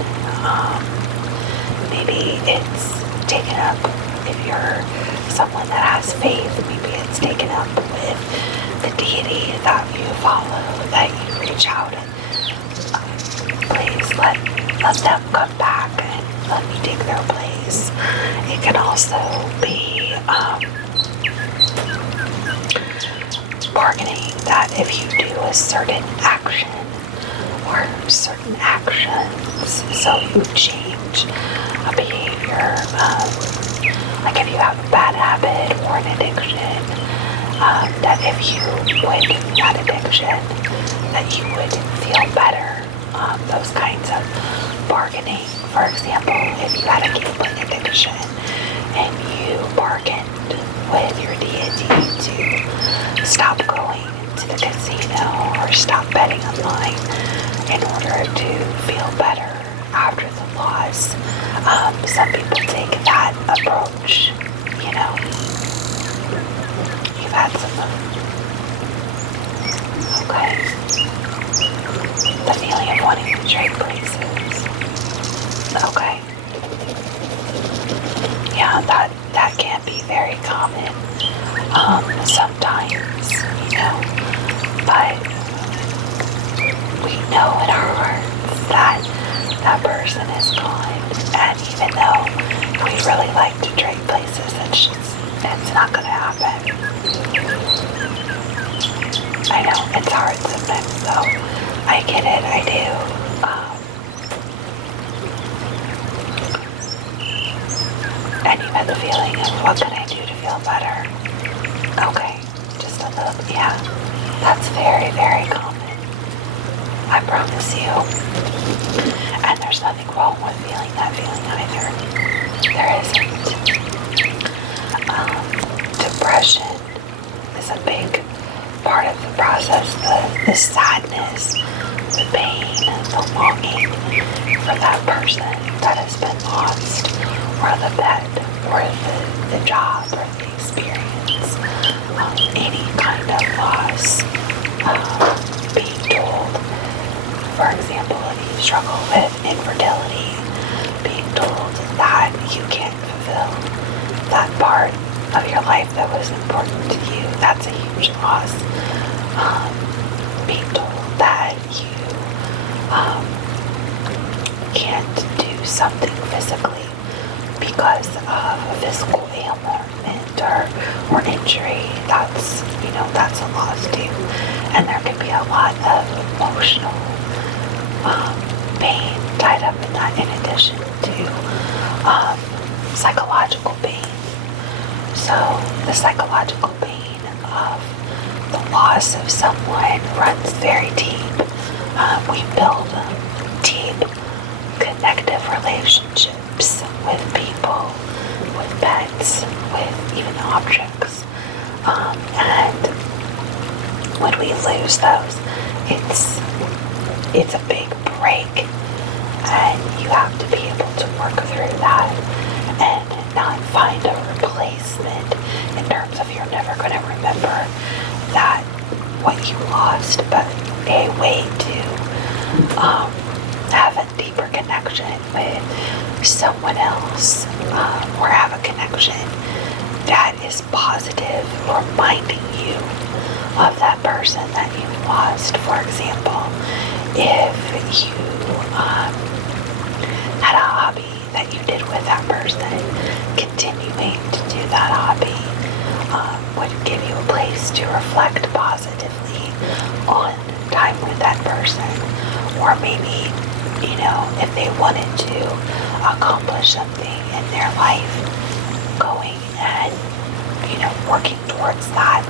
Maybe it's taken up, if you're someone that has faith, maybe it's taken up with the deity that you follow, that you reach out and please let them come back and let me take their place. It can also be bargaining that if you do a certain action or certain actions, so you change a behavior, like if you have a bad habit or an addiction, that if you quit that addiction, that you would feel better. Those kinds of bargaining. For example, if you had a gambling addiction and you bargained with your deity to stop going to the casino or stop betting online in order to feel better after the loss. Some people take that approach, you know. You've had some of, okay. The feeling of wanting to trade places. Okay. Yeah, that can be very common. Sometimes, you know, but we know in our hearts that that person is gone, and even though we really like to trade places, it's not gonna happen. I know it's hard sometimes, though. I get it, I do. And you had the feeling of, what can I do to feel better? Okay, just a little, yeah. That's very, very common. I promise you. And there's nothing wrong with feeling that feeling either. There isn't. Depression is a big part of the process. The sadness, the pain, the longing for that person that has been lost, or the pet, or the job, or the experience, any kind of loss, being told, for example, if you struggle with infertility, being told that you can't fulfill that part of your life that was important to you, that's a huge loss. Being told that you can't do something physically because of a physical ailment or injury, that's a loss too. And there can be a lot of emotional pain tied up in that, in addition to psychological pain. So the psychological pain of the loss of someone runs very deep. We build deep connective relationships with people, with pets, with even objects it's a big break, and you have to be able to work through that and not find a replacement in terms of you're never going to remember that what you lost, but a way to have a deeper connection with someone else, or have a connection that is positive, reminding you of that person that you lost. For example, if you had a hobby that you did with that person, continuing to do that hobby would give you a place to reflect positively on time with that person. Or maybe, if they wanted to accomplish something in their life, going and, working towards that,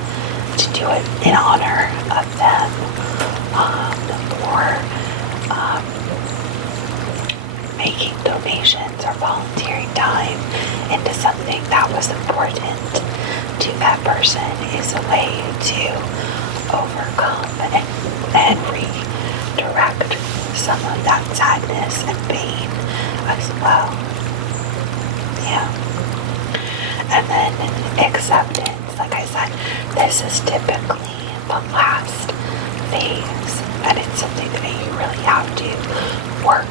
to do it in honor of them, or making donations or volunteering time into something that was important to that person is a way to overcome and redirect some of that sadness and pain as well. Yeah. And then acceptance, like I said, this is typically the last phase, and it's something that you really have to work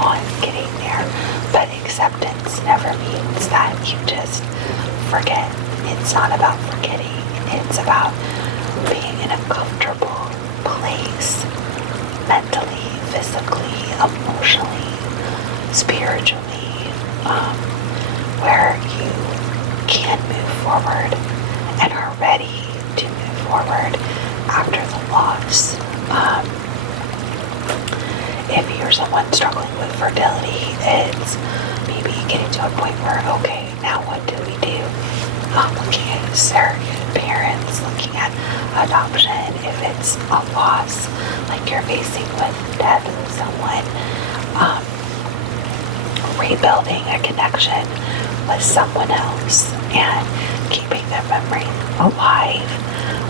on getting there. But acceptance never means that you just forget. It's not about forgetting. It's about being in a comfortable place, mentally, physically, emotionally, spiritually, where you can move forward and are ready to move forward after the loss. If you're someone struggling with fertility, it's maybe getting to a point where, okay, now what do we do? Looking at surrogate parents, looking at adoption. If it's a loss, like you're facing with death of someone, rebuilding a connection with someone else and keeping their memory alive,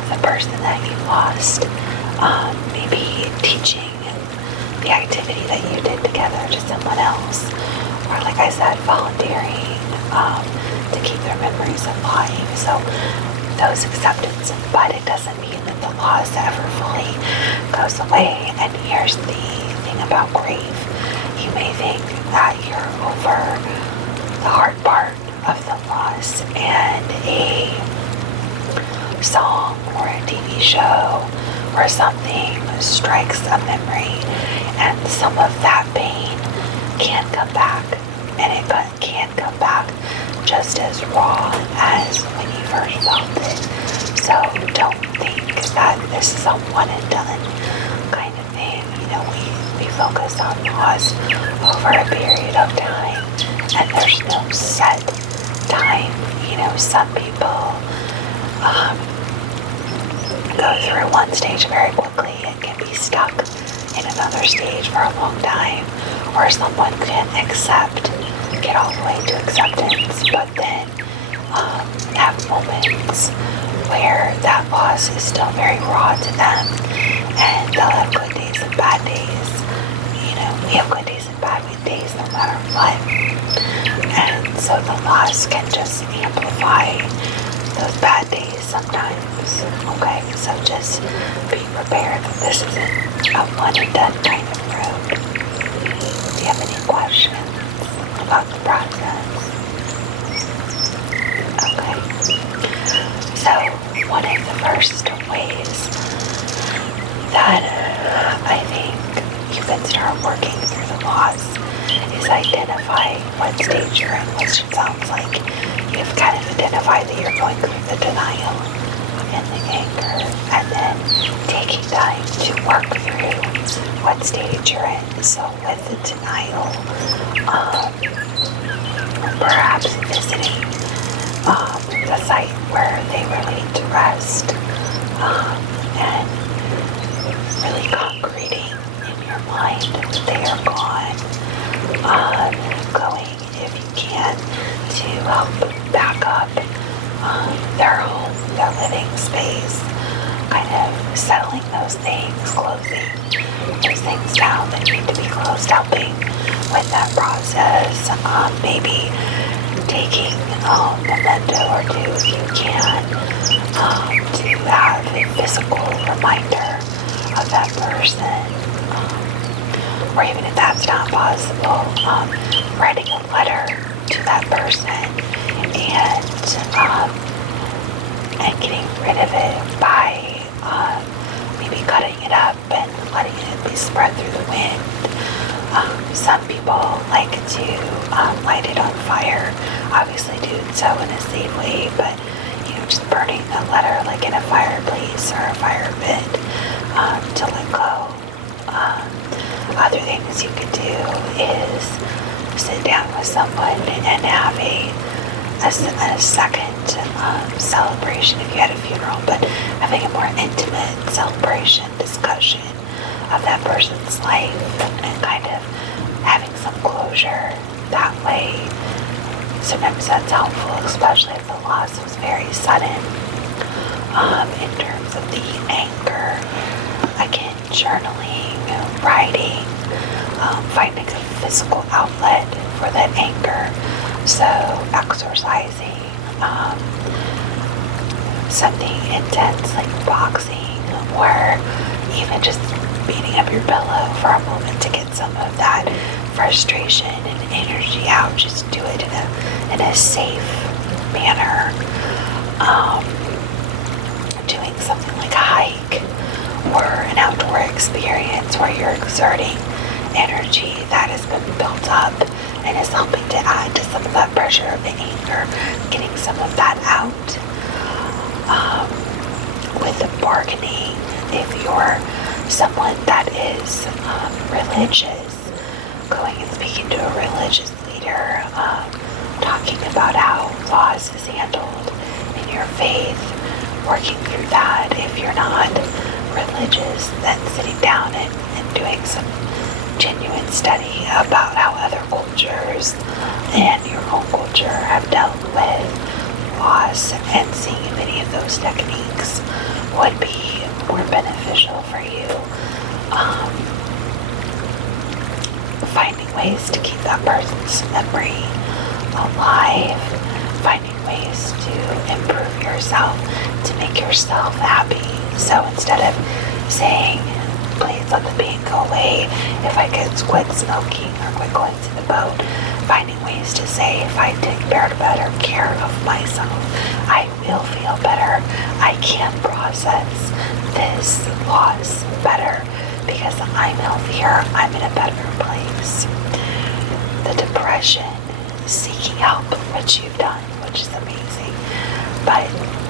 the person that you lost. Maybe teaching the activity that you did together to someone else, or like I said, volunteering to keep their memories alive. So those acceptance, but it doesn't mean that the loss ever fully goes away. And here's the thing about grief: you may think that you're over the hard part of the loss, and a song or a TV show or something strikes a memory, and some of that pain can come back, and it can come back just as raw as when you first felt it. So don't think that this is a one and done kind of thing. We focus on loss over a period of time, and there's no set time. Some people go through one stage very quickly and can be stuck in another stage for a long time, or someone can get all the way to acceptance, but then have moments where that loss is still very raw to them, and they'll have good days and bad days. We have good days and bad days no matter what, and so the loss can just amplify those bad days sometimes. Okay, so just be prepared that this isn't a one and done kind of road. Do you have any questions about the process? Okay, so one of the first ways that I think you can start working through the loss is identify what stage you're in, which sounds like you've kind of identified that you're going through the denial and the anger, and then taking time to work through what stage you're in. So with the denial, perhaps visiting the site where they were laid to rest, and really concreting in your mind that they are gone. Going, if you can, to help back up their home, their living space, kind of settling those those things, closing those things down that need to be closed, helping with that process. Maybe taking a memento or two if you can, to have a physical reminder of that person, or even if that's not possible, writing a letter to that person and getting rid of it by maybe cutting it up and letting it be spread through the wind. Some people like to light it on fire, obviously do so in a safe way, but just burning the letter like in a fireplace or a fire pit to let go. Other things you could do is sit down with someone and have a second celebration if you had a funeral, but having a more intimate celebration, discussion of that person's life and kind of having some closure that way. Sometimes that's helpful, especially if the loss was very sudden. In terms of the anger, again, journaling, writing, finding a physical outlet for that anger. So exercising, something intense like boxing, or even just beating up your pillow for a moment to get some of that frustration and energy out. Just do it in a safe manner. Doing something like a hike or an outdoor experience where you're exerting energy that has been built up and is helping to add to some of that pressure of the anger, getting some of that out. With the bargaining, if you're someone that is religious, going and speaking to a religious leader, talking about how loss is handled in your faith, working through that. If you're not religious, then sitting down and doing some genuine study about how other cultures and your own culture have dealt with loss, and seeing if any of those techniques would be more beneficial for you. Finding ways to keep that person's memory alive, finding ways to improve yourself, to make yourself happy. So instead of saying, please let the pain go away if I could quit smoking or quit going to the boat, finding ways to say, if I take better care of myself, I will feel better. I can process this loss better because I'm healthier, I'm in a better place. The depression, seeking help, which you've done, which is amazing, but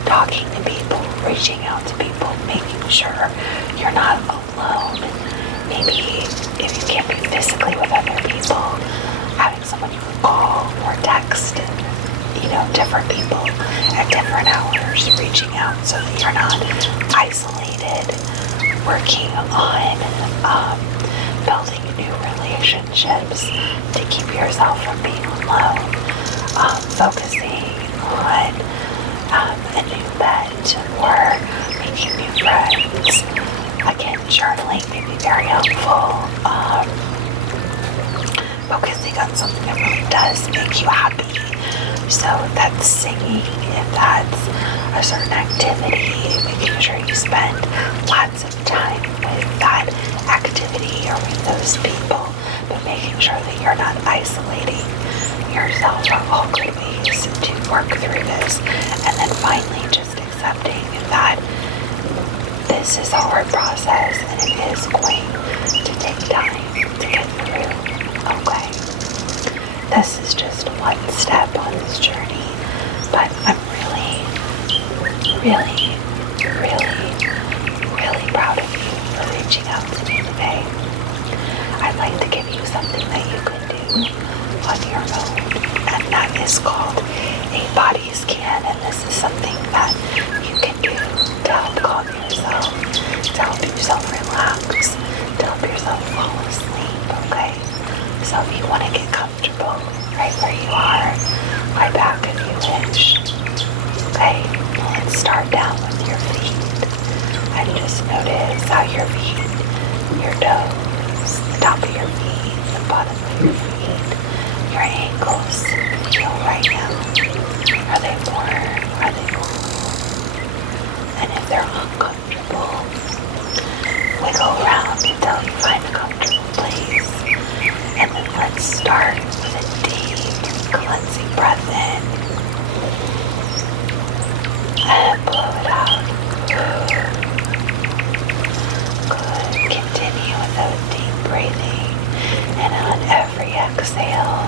talking to people, reaching out to people, making sure you're not alone. Maybe if you can't be physically with other people, having someone you can call or text, different people at different hours, reaching out so that you're not isolated, working on building new relationships to keep yourself from being alone, focusing on a new pet or making new friends. Again, journaling may be very helpful. Focusing on something that really does make you happy. So if that's singing, if that's a certain activity, making sure you spend lots of time with that activity or with those people, but making sure that you're not isolating yourself are all good ways to work through this. And then finally, just accepting that this is a hard process and it is going to take time to get through. Okay. This is just one step on this journey, but I'm really, really, really, really proud of you for reaching out to me today. I'd like to give you something that you can do on your own, and that is called a body scan, and this is something that you can do to help calm yourself, to help yourself relax, to help yourself fall asleep, okay? So if you want to get comfortable right where you are, lie back if you wish. Okay, let's start down with your feet. And just notice how your feet, your toes, the top of your feet, the bottom of your feet, your ankles feel right now. Are they warm? Are they cool? And if they're uncomfortable, wiggle around until you find a comfortable place. And then let's start with a deep cleansing breath in. And blow it out. Good. Continue with those deep breathing. And on every exhale,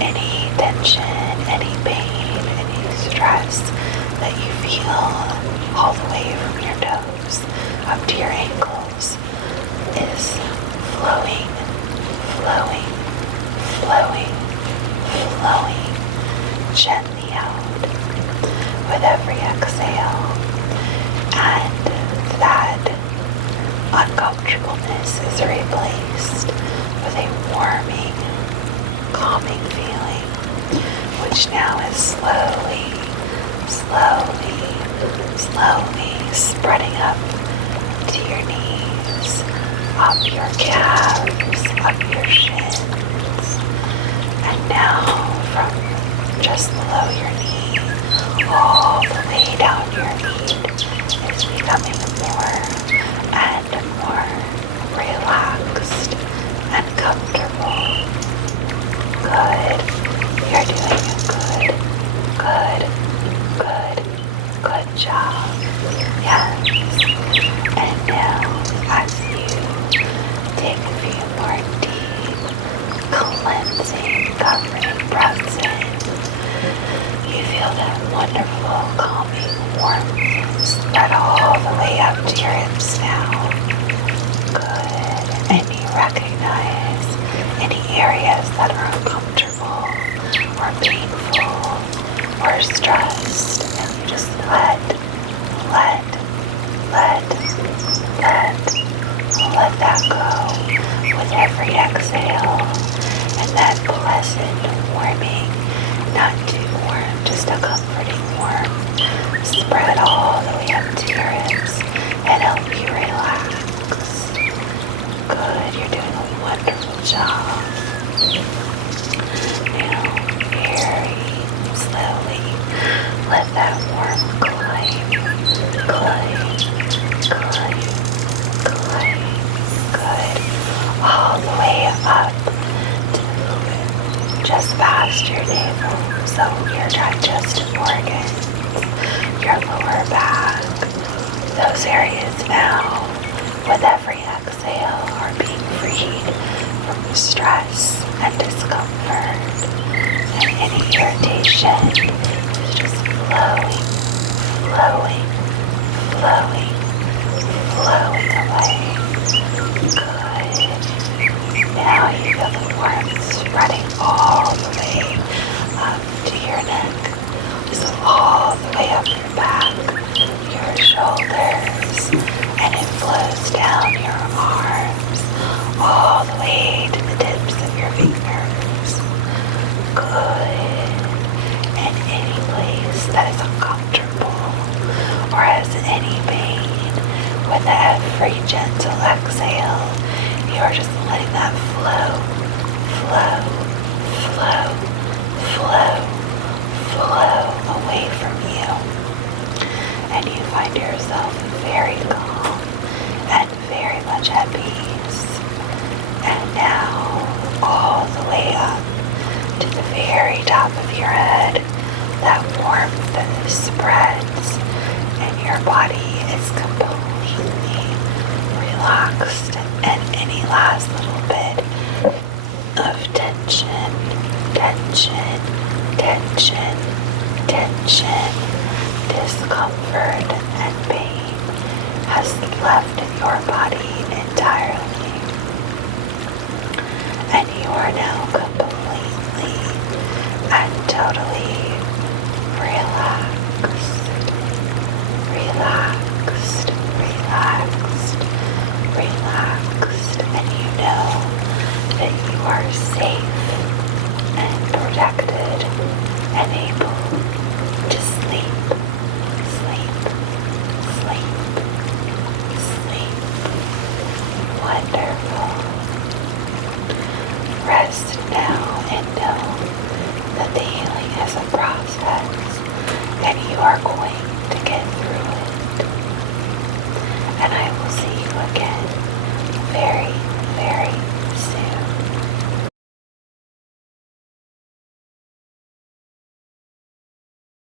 any tension, any pain, any stress that you feel all the way from your toes up to your ankles is flowing, flowing, flowing, flowing gently out with every exhale. And that uncomfortableness is replaced with a warming, calming feeling, which now is slowly, slowly, slowly spreading up to your knees, up your calves, up your shins, and now from just below your knee, all the way down your feet is becoming more and more relaxed and comfortable. Good. You're doing a good job. Yes. And now, as you take a few more deep, cleansing, covering breaths in, you feel that wonderful, calming warmth spread all the way up to your hips now. Good. And you recognize any areas that are uncomfortable or painful or stressed, and you just let that go with every exhale. And that pleasant warming, not too warm, just a comforting warmth, spread all the way up to your hips and help you relax. Good, you're doing a wonderful job. Now, very slowly, let that warmth climb. Good. All the way up to just past your navel, so your digestive organs, your lower back, those areas now, with every exhale, are being freed from stress and discomfort, and any irritation is just flowing away. Good. Now you feel the warmth spreading all the way up to your neck, so all the way up your back, your shoulders, and it flows down your arms, all the way to the tips of your fingers. Good. And any place that is uncomfortable or has any pain, with every gentle exhale, you are just letting that flow away from you. And you find yourself very calm and very much at peace. And now, all the way up to the very top of your head, that warmth spreads, and your body is completely relaxed, and any last little bit of tension, discomfort, and pain has left your body entirely. And you are now completely and totally relaxed, and you know that you are safe and protected and able to sleep again very, very